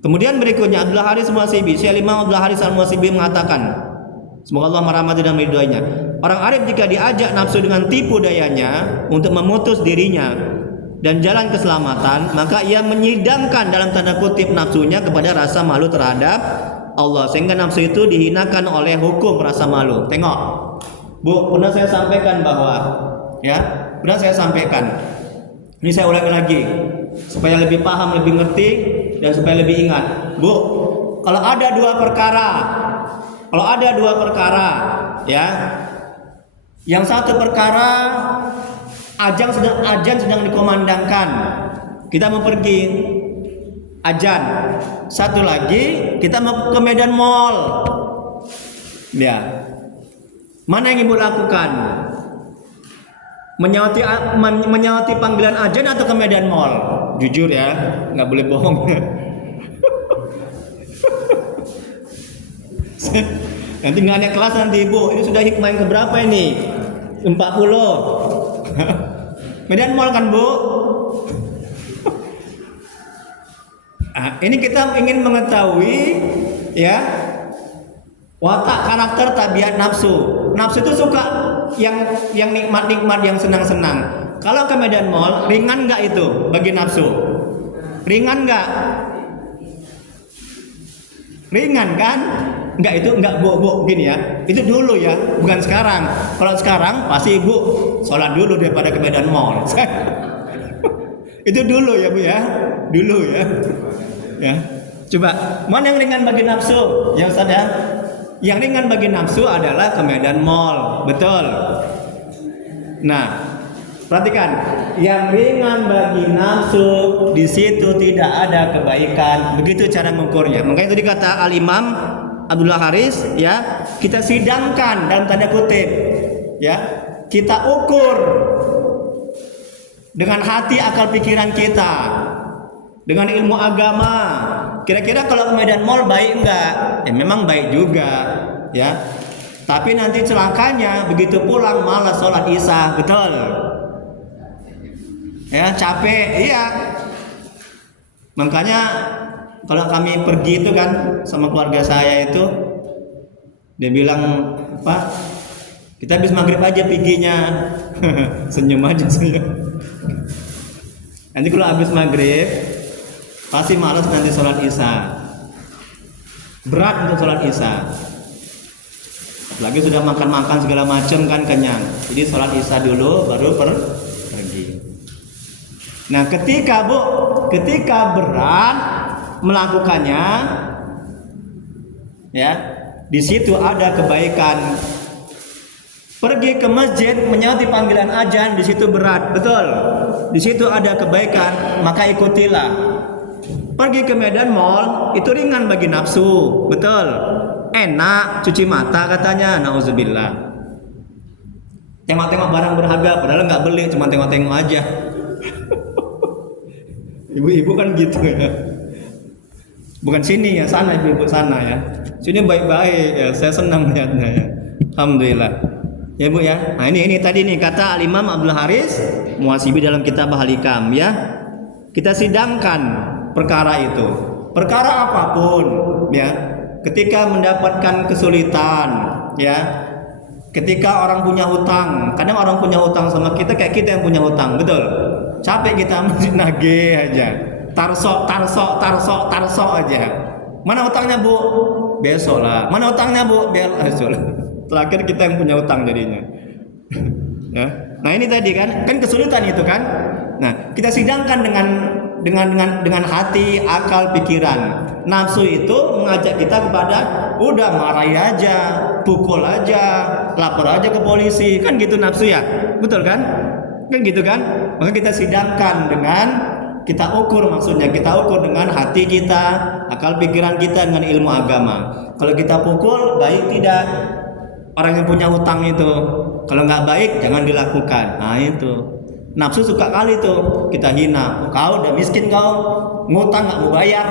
Kemudian berikutnya Abdul Haris Al-Muhasibi, Syekh Imam Abdul Haris Al-Muhasibi mengatakan, semoga Allah merahmati dan meridhoinya, orang arif jika diajak nafsu dengan tipu dayanya untuk memutus dirinya dan jalan keselamatan, maka ia menyidangkan dalam tanda kutip nafsunya kepada rasa malu terhadap Allah, sehingga nafsu itu dihinakan oleh hukum rasa malu. Tengok, Bu, pernah saya sampaikan bahwa, ya, pernah saya sampaikan. Ini saya ulangi lagi supaya lebih paham, lebih ngerti, dan supaya lebih ingat. Bu, kalau ada dua perkara, ya, yang satu perkara ajan sedang dikomandangkan, kita mau pergi ajan. Satu lagi kita mau ke Medan Mall, ya, mana yang ibu lakukan? Menyauti panggilan ajan atau ke Medan Mall? Jujur ya, nggak boleh bohong. Nanti nggak naik kelas nanti ibu. Ini sudah hikmah yang keberapa ini? 40. Medan Mall kan Bu? Ini kita ingin mengetahui, ya, watak karakter tabiat nafsu. Nafsu itu suka yang nikmat-nikmat, yang senang-senang. Kalau ke Medan Mall, ringan nggak itu bagi nafsu? Ringan nggak? Ringan kan? Enggak, itu enggak Bu, gini ya. Itu dulu ya, bukan sekarang. Kalau sekarang pasti Ibu sholat dulu daripada ke Medan Mall. Itu dulu ya Bu ya. Dulu ya. Ya. Coba, mana yang ringan bagi nafsu? Ya Ustaz ya. Yang ringan bagi nafsu adalah ke Medan Mall, betul. Nah, perhatikan, yang ringan bagi nafsu di situ tidak ada kebaikan. Begitu cara mengukurnya. Makanya tadi kata Al-Imam Abdul Haris, ya, kita sidangkan dalam tanda kutip, ya, kita ukur dengan hati, akal, pikiran kita, dengan ilmu agama. Kira-kira kalau ke Medan Mall baik enggak? Ya memang baik juga, ya. Tapi nanti celakanya begitu pulang malas sholat Isya, betul? Ya, capek, iya. Makanya kalau kami pergi itu kan sama keluarga saya itu, dia bilang, Pak, kita habis maghrib aja piginya. Senyum aja senyum. Nanti kalau habis maghrib pasti malas nanti sholat Isya, berat untuk sholat Isya, apalagi sudah makan-makan segala macam kan, kenyang. Jadi sholat Isya dulu baru pergi. Nah, ketika berat melakukannya, ya, di situ ada kebaikan. Pergi ke masjid menyauti panggilan azan, di situ berat, betul. Di situ ada kebaikan, maka ikutilah. Pergi ke Medan Mall itu ringan bagi nafsu, betul. Enak, cuci mata katanya, nauzubillah. Tengok-tengok barang berharga, padahal nggak beli, cuma tengok-tengok aja. Ibu-ibu kan gitu ya. Bukan sini ya, sana ibu-ibu sana ya. Sini baik-baik ya, saya senang melihatnya ya. Alhamdulillah. Ya Bu ya. Nah ini tadi nih kata Al-Imam Abdul Haris Muhasibi dalam kitab Al-Hikam ya. Kita sidangkan perkara itu. Perkara apapun ya. Ketika mendapatkan kesulitan ya. Ketika orang punya hutang, kadang orang punya hutang sama kita kayak kita yang punya hutang, betul? Capek kita mesti nagih aja. Tarsok aja. Mana hutangnya Bu? Besok lah. Mana hutangnya Bu? Besok lah. Terakhir kita yang punya hutang jadinya. Ya. Nah ini tadi kan kesulitan itu kan. Nah kita sidangkan dengan hati, akal, pikiran. Nafsu itu mengajak kita kepada udah marahi aja, pukul aja, lapor aja ke polisi, kan gitu nafsu ya, betul kan? Kan gitu kan? Maka kita sidangkan dengan kita ukur, maksudnya kita ukur dengan hati kita, akal pikiran kita dengan ilmu agama. Kalau kita pukul baik tidak orang yang punya hutang itu, kalau nggak baik jangan dilakukan. Nah itu nafsu suka kali tuh kita hina, kau udah miskin kau, ngutang nggak mau bayar,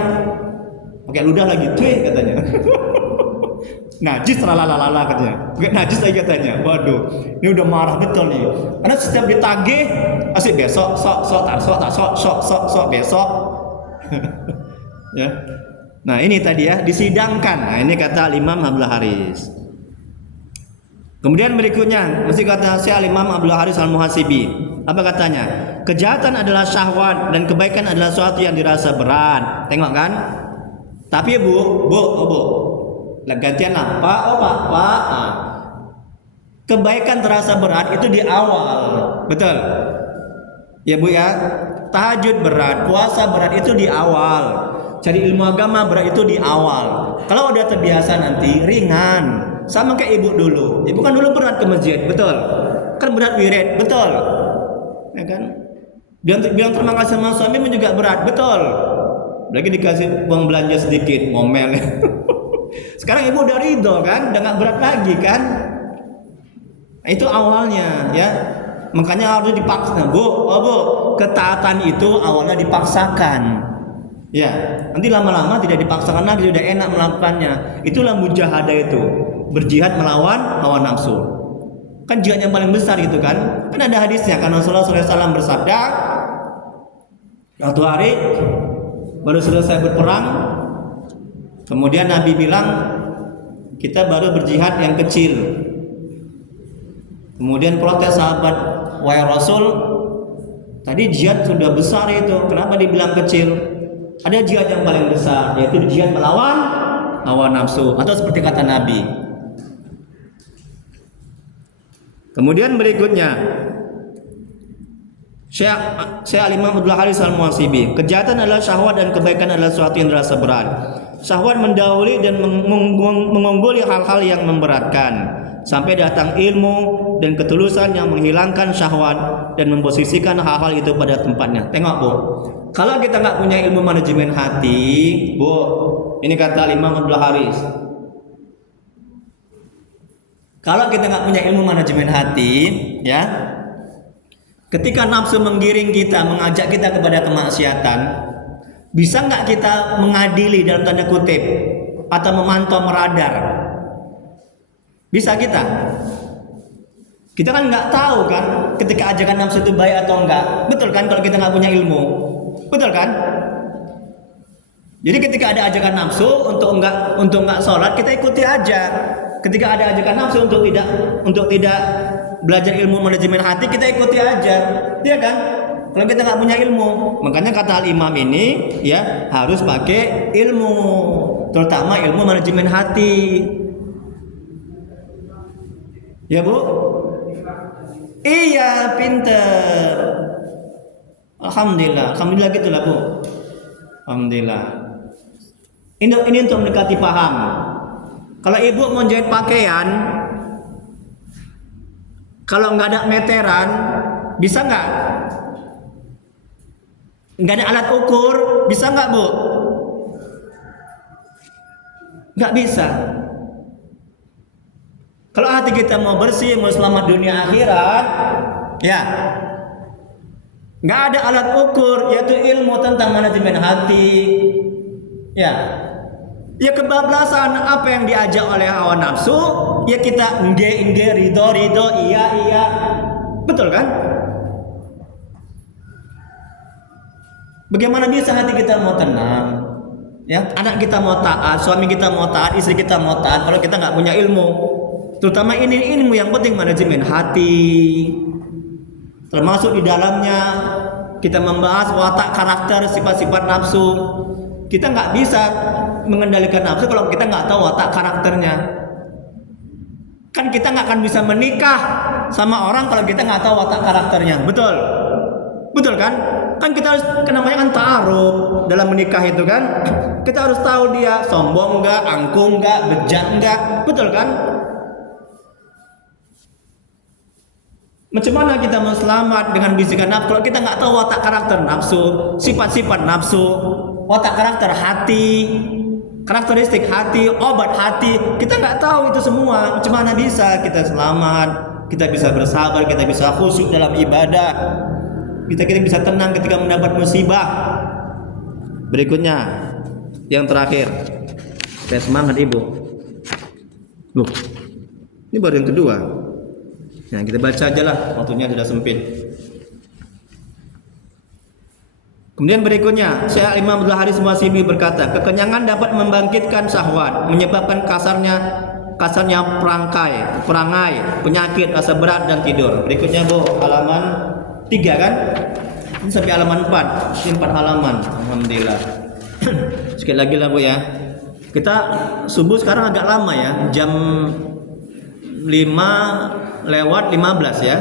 pakai ludah lagi tuh katanya. Najis lalalala katanya, pakai najis lagi katanya. Waduh, ini udah marah betul nih. Karena setiap ditagih, asik besok, sok besok. Ya. Nah ini tadi ya disidangkan. Nah ini kata Imam Abdul Haris. Kemudian berikutnya mesti kata Syekh Imam Abdul Haris Al-Muhasibi. Apa katanya? Kejahatan adalah syahwat dan kebaikan adalah sesuatu yang dirasa berat. Tengok kan? Tapi Bu. Gantian apa? Oh Pak. Nah. Kebaikan terasa berat itu di awal. Betul? Ya Bu ya. Tahajud berat, puasa berat itu di awal. Cari ilmu agama berat itu di awal. Kalau udah terbiasa nanti ringan. Sama kayak ibu dulu. Ibu kan dulu berat ke masjid, betul? Kan berat wirid, betul? Ya kan? Bilang terima kasih sama suami juga berat, betul? Lagi dikasih uang belanja sedikit, ngomel. Sekarang ibu udah ridho kan, udah nggak berat lagi kan? Nah, itu awalnya ya. Makanya harus dipaksa, Bu. Ketaatan itu awalnya dipaksakan. Ya, nanti lama-lama tidak dipaksakan lagi, sudah enak melakukannya. Itulah mujahadah itu. Berjihad melawan hawa nafsu. Kan jihad yang paling besar itu kan? Kan ada hadisnya kan Rasulullah SAW bersabda, suatu hari baru selesai berperang, kemudian Nabi bilang kita baru berjihad yang kecil. Kemudian protes sahabat, wahai Rasul, tadi jihad sudah besar itu, kenapa dibilang kecil? Ada jihad yang paling besar, yaitu jihad melawan hawa nafsu, atau seperti kata Nabi. Kemudian berikutnya Syekh Al-Imam Abdul Haris Al-Muhasibi, kejahatan adalah syahwat dan kebaikan adalah sesuatu yang terasa berat. Syahwat mendahului dan mengungguli hal-hal yang memberatkan sampai datang ilmu dan ketulusan yang menghilangkan syahwat dan memposisikan hal-hal itu pada tempatnya. Tengok Bu, kalau kita nggak punya ilmu manajemen hati, Bu, ini kata Imam Abdul Haris. Kalau kita nggak punya ilmu manajemen hati, ya, ketika nafsu menggiring kita, mengajak kita kepada kemaksiatan, bisa nggak kita mengadili dalam tanda kutip atau memantau meradar? Bisa kita? Kita kan nggak tahu kan, ketika ajakan nafsu itu baik atau enggak, betul kan? Kalau kita nggak punya ilmu, betul kan? Jadi ketika ada ajakan nafsu untuk nggak sholat, kita ikuti aja. Ketika ada ajakan nafsu untuk tidak belajar ilmu manajemen hati, kita ikuti aja, ya kan? Kalau kita nggak punya ilmu, makanya kata Al-Imam ini ya harus pakai ilmu, terutama ilmu manajemen hati. Ya Bu? Iya, pinter. Alhamdulillah gitulah Bu. Alhamdulillah. Ini untuk mendekati paham. Kalau ibu mau jahit pakaian, kalau nggak ada meteran, bisa nggak? Nggak ada alat ukur, bisa nggak Bu? Nggak bisa. Kalau hati kita mau bersih, mau selamat dunia akhirat, ya nggak ada alat ukur yaitu ilmu tentang manajemen hati. Ya kebablasan apa yang diajak oleh hawa nafsu, ya kita engge, ridho, iya. Betul kan? Bagaimana bisa hati kita mau tenang? Ya, anak kita mau taat, suami kita mau taat, istri kita mau taat kalau kita nggak punya ilmu. Terutama ini ilmu yang penting, manajemen hati. Termasuk di dalamnya kita membahas watak karakter, sifat-sifat nafsu. Kita nggak bisa mengendalikan nafsu kalau kita nggak tahu watak karakternya. Kan kita nggak akan bisa menikah sama orang kalau kita nggak tahu watak karakternya. Betul kan? Kan kita harus, namanya kan ta'aruf dalam menikah itu kan. Kita harus tahu dia sombong nggak, angkuh nggak, bejat nggak. Betul kan? Macam mana kita mau selamat dengan bisikan nafsu kalau kita nggak tahu watak karakter nafsu, sifat-sifat nafsu, watak karakter hati, karakteristik hati, obat hati, kita nggak tahu itu semua. Macam mana bisa kita selamat, kita bisa bersabar, kita bisa khusyuk dalam ibadah, kita bisa tenang ketika mendapat musibah. Berikutnya, yang terakhir, saya semangat ibu. Loh, ini baru yang kedua. Nah, kita baca aja lah, waktunya sudah sempit. Kemudian berikutnya, Syekh Imam Abdul Haris Muhasibi berkata, kekenyangan dapat membangkitkan syahwat, menyebabkan kasarnya perangai, penyakit, rasa berat dan tidur. Berikutnya Bu, halaman 3 kan? Ini sampai halaman 4. Ini 4 halaman. Alhamdulillah. Sekali lagi lah Bu ya. Kita subuh sekarang agak lama ya, jam 5:15 ya.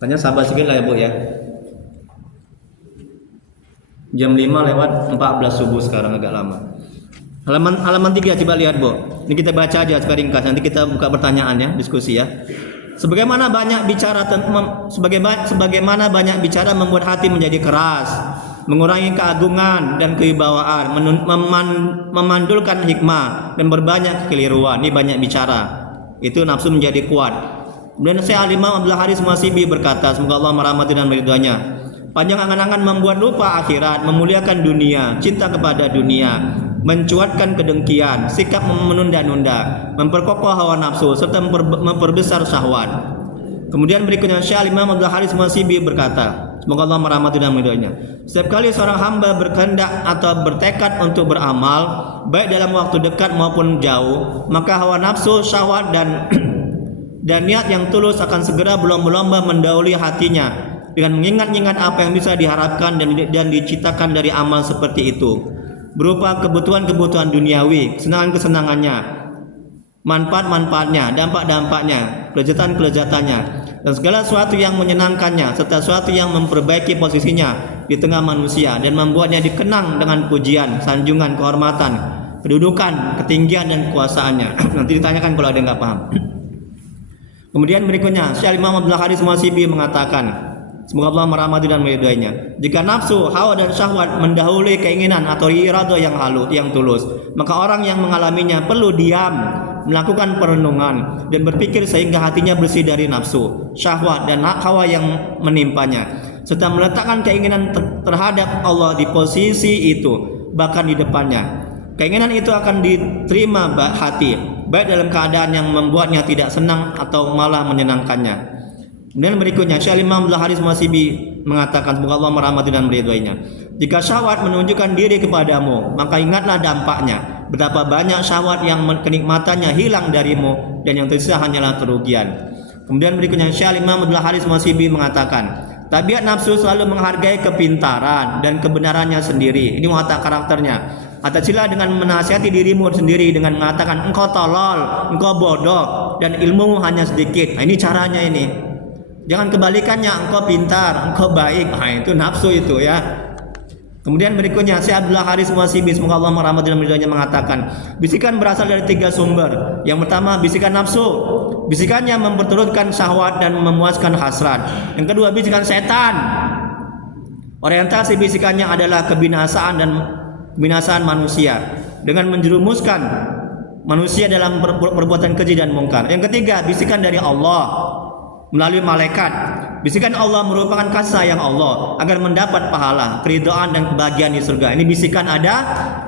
Tanya sabar sedikit lah ya Bu ya. Jam 5:14 subuh sekarang agak lama. Halaman 3 coba lihat Bu. Ini kita baca aja supaya ringkas, nanti kita buka pertanyaan ya, diskusi ya. Sebagaimana banyak bicara membuat hati menjadi keras, mengurangi keagungan dan kewibawaan, memandulkan hikmah dan berbanyak kekeliruan. Ini banyak bicara, itu nafsu menjadi kuat. Kemudian Syekh Imam Abdul Haris Muhasibi berkata, semoga Allah merahmati dan meridhoinya, panjang angan-angan membuat lupa akhirat, memuliakan dunia, cinta kepada dunia, mencuatkan kedengkian, sikap menunda-nunda, memperkokoh hawa nafsu serta memperbesar syahwat. Kemudian berikutnya Syekh Imam Abdul Haris Muhasibi berkata, semoga Allah merahmati dan meridhoinya, setiap kali seorang hamba berkehendak atau bertekad untuk beramal, baik dalam waktu dekat maupun jauh, maka hawa nafsu, syahwat dan niat yang tulus akan segera berlomba-lomba mendahului hatinya dengan mengingat-ingat apa yang bisa diharapkan dan diciptakan dari amal seperti itu, berupa kebutuhan-kebutuhan duniawi, kesenangan-kesenangannya, manfaat-manfaatnya, dampak-dampaknya, kelezatan-kelezatannya, dan segala sesuatu yang menyenangkannya, serta sesuatu yang memperbaiki posisinya di tengah manusia dan membuatnya dikenang dengan pujian, sanjungan, kehormatan, kedudukan, ketinggian dan kekuasaannya. Nanti ditanyakan kalau ada yang nggak paham. Kemudian berikutnya Syekh Imam Abdul Haris Muhasibi mengatakan, semoga Allah merahmati dan meridhoinya, jika nafsu, hawa dan syahwat mendahului keinginan atau iradah yang tulus, maka orang yang mengalaminya perlu diam, melakukan perenungan dan berpikir sehingga hatinya bersih dari nafsu, syahwat dan hawa yang menimpanya, serta meletakkan keinginan terhadap Allah di posisi itu, bahkan di depannya. Keinginan itu akan diterima hati, baik dalam keadaan yang membuatnya tidak senang atau malah menyenangkannya. Dan berikutnya Syekh Imam Abdul Haris Muhasibi mengatakan, semoga Allah merahmati dan meridhoinya, jika syahwat menunjukkan diri kepadamu, maka ingatlah dampaknya, betapa banyak syahwat yang kenikmatannya hilang darimu dan yang tersisa hanyalah kerugian. Kemudian berikutnya Syekh Imam Abdul Haris Muhasibi mengatakan, tabiat nafsu selalu menghargai kepintaran dan kebenarannya sendiri. Ini watak karakternya. Hati-hatilah dengan menasihati dirimu sendiri dengan mengatakan engkau tolol, engkau bodoh dan ilmumu hanya sedikit. Nah, ini caranya ini. Jangan kebalikannya, engkau pintar, engkau baik. Nah, itu nafsu itu ya. Kemudian berikutnya Syekh Abdul Haris Muhasibi, semoga Allah merahmati dan meridhoinya, mengatakan, bisikan berasal dari 3 sumber. Yang pertama bisikan nafsu, bisikannya memperturutkan syahwat dan memuaskan hasrat. Yang kedua bisikan setan, orientasi bisikannya adalah kebinasaan manusia dengan menjerumuskan manusia dalam perbuatan keji dan mungkar. Yang ketiga, bisikan dari Allah melalui malaikat. Bisikan Allah merupakan kasih sayang Allah agar mendapat pahala, keridhaan dan kebahagiaan di surga. Ini bisikan ada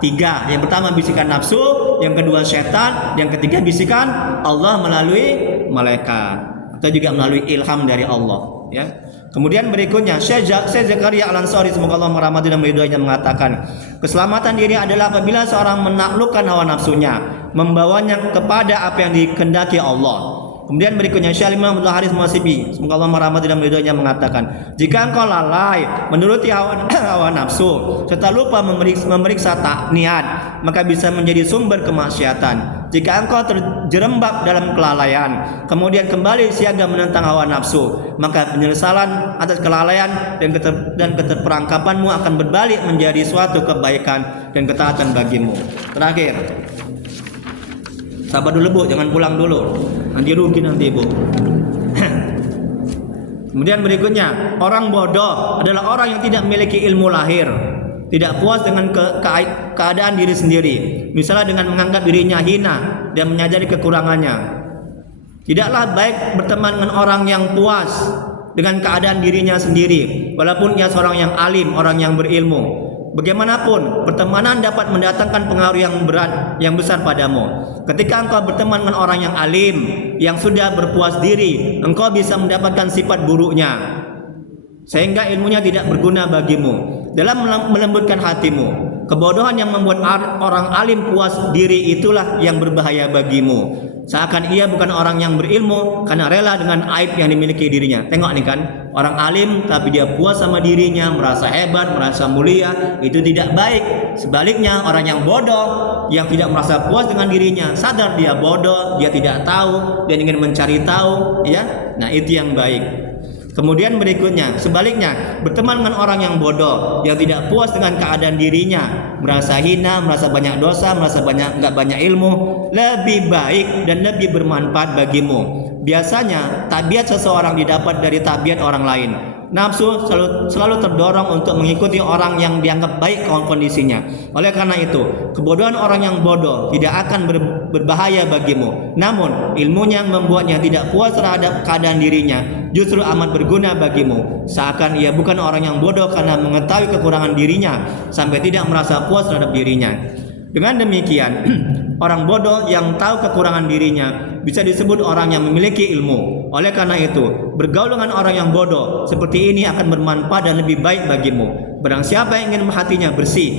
3. Yang pertama bisikan nafsu, yang kedua setan, yang ketiga bisikan Allah melalui malaikat atau juga melalui ilham dari Allah, ya. Kemudian berikutnya Syekh Zakaria Al-Ansari, semoga Allah merahmati dan meridhoinya, mengatakan, keselamatan diri adalah apabila seorang menaklukkan hawa nafsunya, membawanya kepada apa yang dikehendaki Allah. Kemudian berikutnya Syekh Imam Abdul Haris Muhasibi, semoga Allah merahmati dan meridhoinya, mengatakan, jika engkau lalai menuruti hawa nafsu serta lupa memeriksa niat, maka bisa menjadi sumber kemaksiatan. Jika engkau terjerembab dalam kelalaian, kemudian kembali siaga menentang hawa nafsu, maka penyesalan atas kelalaian dan keterperangkapanmu akan berbalik menjadi suatu kebaikan dan ketaatan bagimu. Terakhir, sabar dulu Bu, jangan pulang dulu, nanti rugi nanti Bu. Kemudian berikutnya, orang bodoh adalah orang yang tidak memiliki ilmu lahir, tidak puas dengan keadaan diri sendiri, misalnya dengan menganggap dirinya hina dan menyadari kekurangannya. Tidaklah baik berteman dengan orang yang puas dengan keadaan dirinya sendiri, walaupun ia seorang yang alim, orang yang berilmu. Bagaimanapun, pertemanan dapat mendatangkan pengaruh yang besar padamu. Ketika engkau berteman dengan orang yang alim, yang sudah berpuas diri, engkau bisa mendapatkan sifat buruknya, sehingga ilmunya tidak berguna bagimu. Dalam melembutkan hatimu, kebodohan yang membuat orang alim puas diri itulah yang berbahaya bagimu. Seakan ia bukan orang yang berilmu karena rela dengan aib yang dimiliki dirinya. Tengok nih kan, orang alim tapi dia puas sama dirinya, merasa hebat, merasa mulia, itu tidak baik. Sebaliknya, orang yang bodoh yang tidak merasa puas dengan dirinya, sadar dia bodoh, dia tidak tahu, dia ingin mencari tahu, ya. Nah, itu yang baik. Kemudian berikutnya, sebaliknya, berteman dengan orang yang bodoh, yang tidak puas dengan keadaan dirinya, merasa hina, merasa banyak dosa, merasa nggak banyak ilmu, lebih baik dan lebih bermanfaat bagimu. Biasanya, tabiat seseorang didapat dari tabiat orang lain. Nafsu selalu terdorong untuk mengikuti orang yang dianggap baik kondisinya. Oleh karena itu, kebodohan orang yang bodoh tidak akan berbahaya bagimu. Namun, ilmunya yang membuatnya tidak puas terhadap keadaan dirinya justru amat berguna bagimu. Seakan ia bukan orang yang bodoh karena mengetahui kekurangan dirinya sampai tidak merasa puas terhadap dirinya. Dengan demikian, orang bodoh yang tahu kekurangan dirinya bisa disebut orang yang memiliki ilmu. Oleh karena itu, bergaul dengan orang yang bodoh seperti ini akan bermanfaat dan lebih baik bagimu. Barang siapa yang ingin hatinya bersih,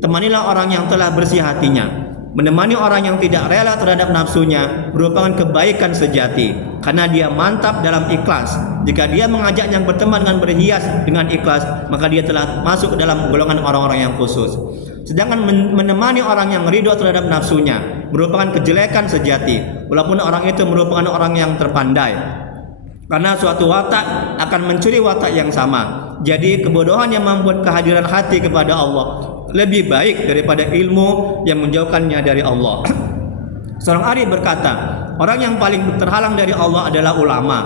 temanilah orang yang telah bersih hatinya. Menemani orang yang tidak rela terhadap nafsunya merupakan kebaikan sejati, karena dia mantap dalam ikhlas. Jika dia mengajaknya berteman dengan berhias dengan ikhlas, maka dia telah masuk ke dalam golongan orang-orang yang khusus. Sedangkan menemani orang yang ridho terhadap nafsunya merupakan kejelekan sejati, walaupun orang itu merupakan orang yang terpandai, karena suatu watak akan mencuri watak yang sama. Jadi kebodohan yang membuat kehadiran hati kepada Allah lebih baik daripada ilmu yang menjauhkannya dari Allah. Seorang arif berkata, orang yang paling terhalang dari Allah adalah ulama,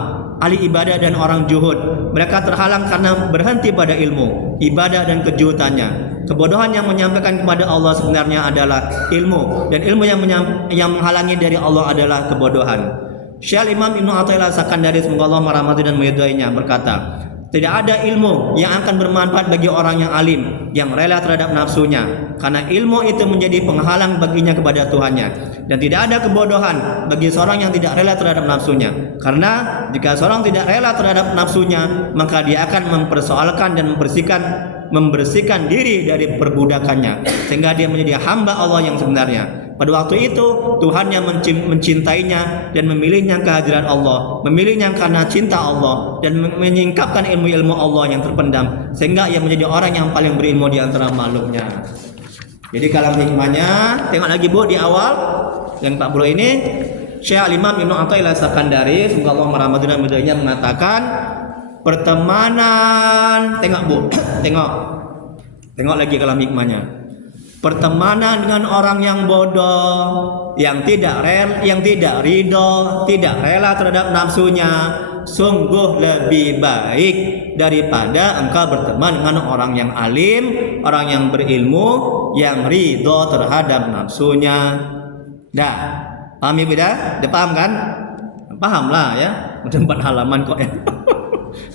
ahli ibadah dan orang zuhud. Mereka terhalang karena berhenti pada ilmu, ibadah dan kejutannya. Kebodohan yang menyampaikan kepada Allah sebenarnya adalah ilmu, dan ilmu yang menghalangi dari Allah adalah kebodohan. Syekh Imam Ibnu Athaillah Sakandari, semoga Allah merahmati dan meridhoinya, berkata, tidak ada ilmu yang akan bermanfaat bagi orang yang alim, yang rela terhadap nafsunya, karena ilmu itu menjadi penghalang baginya kepada Tuhannya. Dan tidak ada kebodohan bagi seorang yang tidak rela terhadap nafsunya, karena jika seorang tidak rela terhadap nafsunya, maka dia akan mempersoalkan dan membersihkan diri dari perbudakannya, sehingga dia menjadi hamba Allah yang sebenarnya. Pada waktu itu Tuhan yang mencintainya dan memilihnya kehadiran Allah, memilihnya karena cinta Allah dan menyingkapkan ilmu-ilmu Allah yang terpendam, sehingga ia menjadi orang yang paling berilmu di antara makhluknya. Jadi kalam hikmahnya, tengok lagi Bu di awal yang 40 ini, Syekh Imam Ibnu Athaillah Sakandari, semoga Allah merahmati dan meridhoinya, mengatakan pertemanan, tengok Bu, tengok lagi kalam hikmahnya. Pertemanan dengan orang yang bodoh, yang tidak ridho, tidak rela terhadap nafsunya, sungguh lebih baik daripada engkau berteman dengan orang yang alim, orang yang berilmu, yang ridho terhadap nafsunya. Dah, paham ya beda? Udah paham kan? Paham lah ya. Udah 4 halaman kok ya.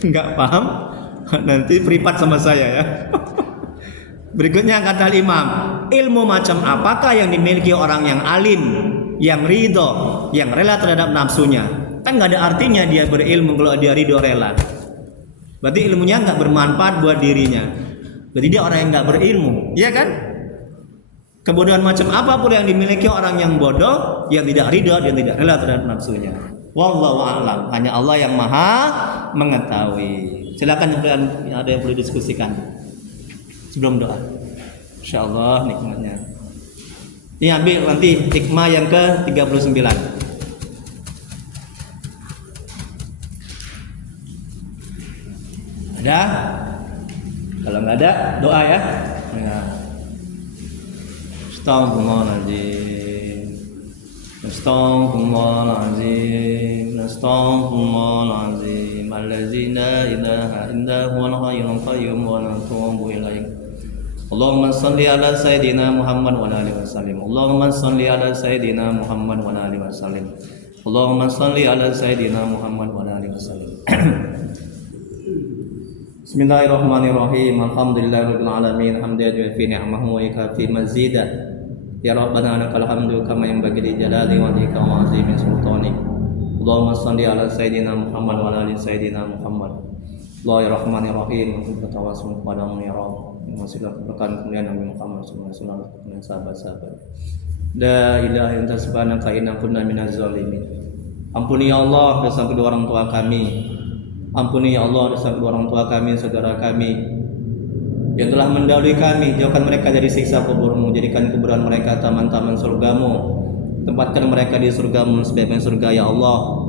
Enggak paham? Nanti privat sama saya ya. Berikutnya kata Imam, ilmu macam apakah yang dimiliki orang yang alim, yang ridho, yang rela terhadap nafsunya? Kan nggak ada artinya dia berilmu kalau dia ridho rela. Berarti ilmunya nggak bermanfaat buat dirinya. Berarti dia orang yang nggak berilmu, ya kan? Kebodohan macam apa pula yang dimiliki orang yang bodoh, yang tidak ridho, yang tidak rela terhadap nafsunya. Wallahu a'lam. Hanya Allah yang maha mengetahui. Silakan yang ada yang perlu diskusikan sebelum doa. Insyaallah nikmatnya. Ini ambil nanti hikmah yang ke-39. Ada? Kalau nggak ada, doa ya. Astaghfirullahaladzim, astaghfirullahaladzim, astaghfirullahaladzim, allazi la ilaha illa huwal hayyul qayyum wa natubu ilaih. Allahumma salli ala sayyidina Muhammad wa alihi wasallim. Allahumma salli ala sayyidina Muhammad wa alihi wasallim. Allahumma salli ala sayyidina Muhammad wa alihi wasallim. Bismillahirrahmanirrahim. Alhamdulillahirabbil alamin. Hamdan fi ni'amahu wa yakfi mazidah. Ya Rabbana lakal hamdu kama yanbaghi li jalali wajhika wa 'azimi sultanik. Allahumma shalli ala sayyidina Muhammad wa ala ali sayyidina Muhammad. Bismillahirrahmanirrahim. Kita tawasul kepadamu ya Rabb. Masihlah berkat kemuliaan Nabi Muhammad sallallahu alaihi wasallam dan sahabat-sahabat. La ilaha illa anta subhanaka inna kunna minaz zalimin. Ampuni ya Allah dosa kedua orang tua kami. Ampuni ya Allah dosa kedua orang tua kami, saudara kami yang telah mendahului kami. Jauhkan mereka dari siksa kuburmu, jadikan kuburan mereka taman-taman surgamu, tempatkan mereka di surgamu sebaik-baik surga ya Allah.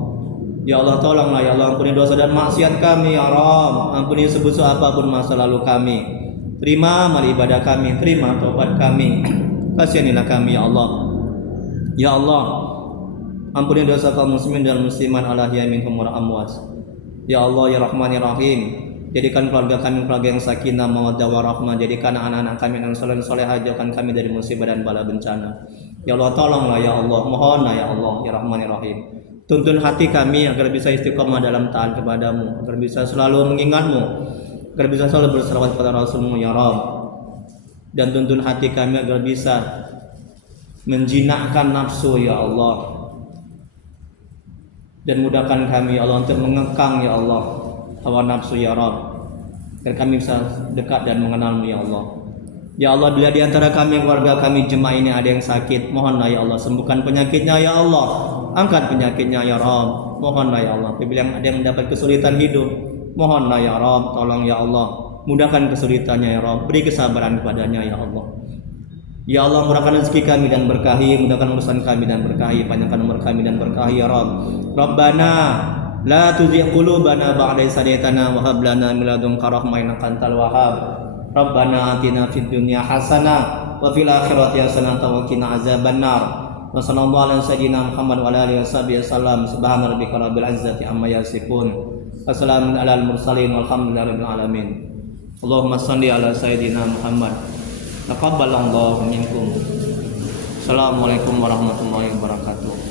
Ya Allah tolonglah ya Allah, ampuni dosa dan maksiat kami ya Rabb. Ampuni sebesar apapun masa lalu kami. Terima amal ibadah kami, terima taubat kami. Kasihanilah kami ya Allah. Ya Allah, ampuni dosa kaum muslimin dan muslimat ala ahya'i minhum wa amwat. Ya Allah ya Rahman ya Rahim, jadikan keluarga kami keluarga yang sakinah mawaddah warahmah, jadikan anak-anak kami yang saleh salehah, jauhkan kami dari musibah dan bala bencana. Ya Allah tolonglah ya Allah, mohonlah ya Allah ya Rahman ya Rahim. Tuntun hati kami agar bisa istiqomah dalam taat kepadamu, agar bisa selalu mengingatmu, agar bisa selalu berselawat kepada Rasulmu ya Rabb. Dan tuntun hati kami agar bisa menjinakkan nafsu ya Allah, dan mudahkan kami ya Allah untuk mengekang ya Allah hawa nafsu ya Rabb, agar kami bisa dekat dan mengenalmu ya Allah. Ya Allah, bila di antara kami keluarga kami jemaah ini ada yang sakit, mohonlah ya Allah sembuhkan penyakitnya ya Allah, angkat penyakitnya ya Rabb, mohonlah ya Allah. Bila ada yang mendapat kesulitan hidup, mohonlah ya Rabb, tolong ya Allah, mudahkan kesulitannya ya Rabb, beri kesabaran kepadanya ya Allah. Ya Allah, murahkan rezeki kami dan berkahi, mudahkan urusan kami dan berkahi, panjangkan umur kami dan berkahi ya Rabb. Rabbana la tuzigh qulubana ba'da idh hadaytana wa hab lana min ladunka rahmah innaka antal wahhab. Rabbana atina fid dunya hasanah wa fil akhirati hasanah wa qina azabannar. Wa sallallahu ala sayyidina Muhammad wa ala alihi wasallam. Subhana rabbika rabbil izzati amma yasifun. Wassalamun alal mursalin walhamdulillahi rabbil alamin. Allahumma shalli ala sayyidina Muhammad. Taqabbalallahu minkum. Assalamualaikum warahmatullahi wabarakatuh.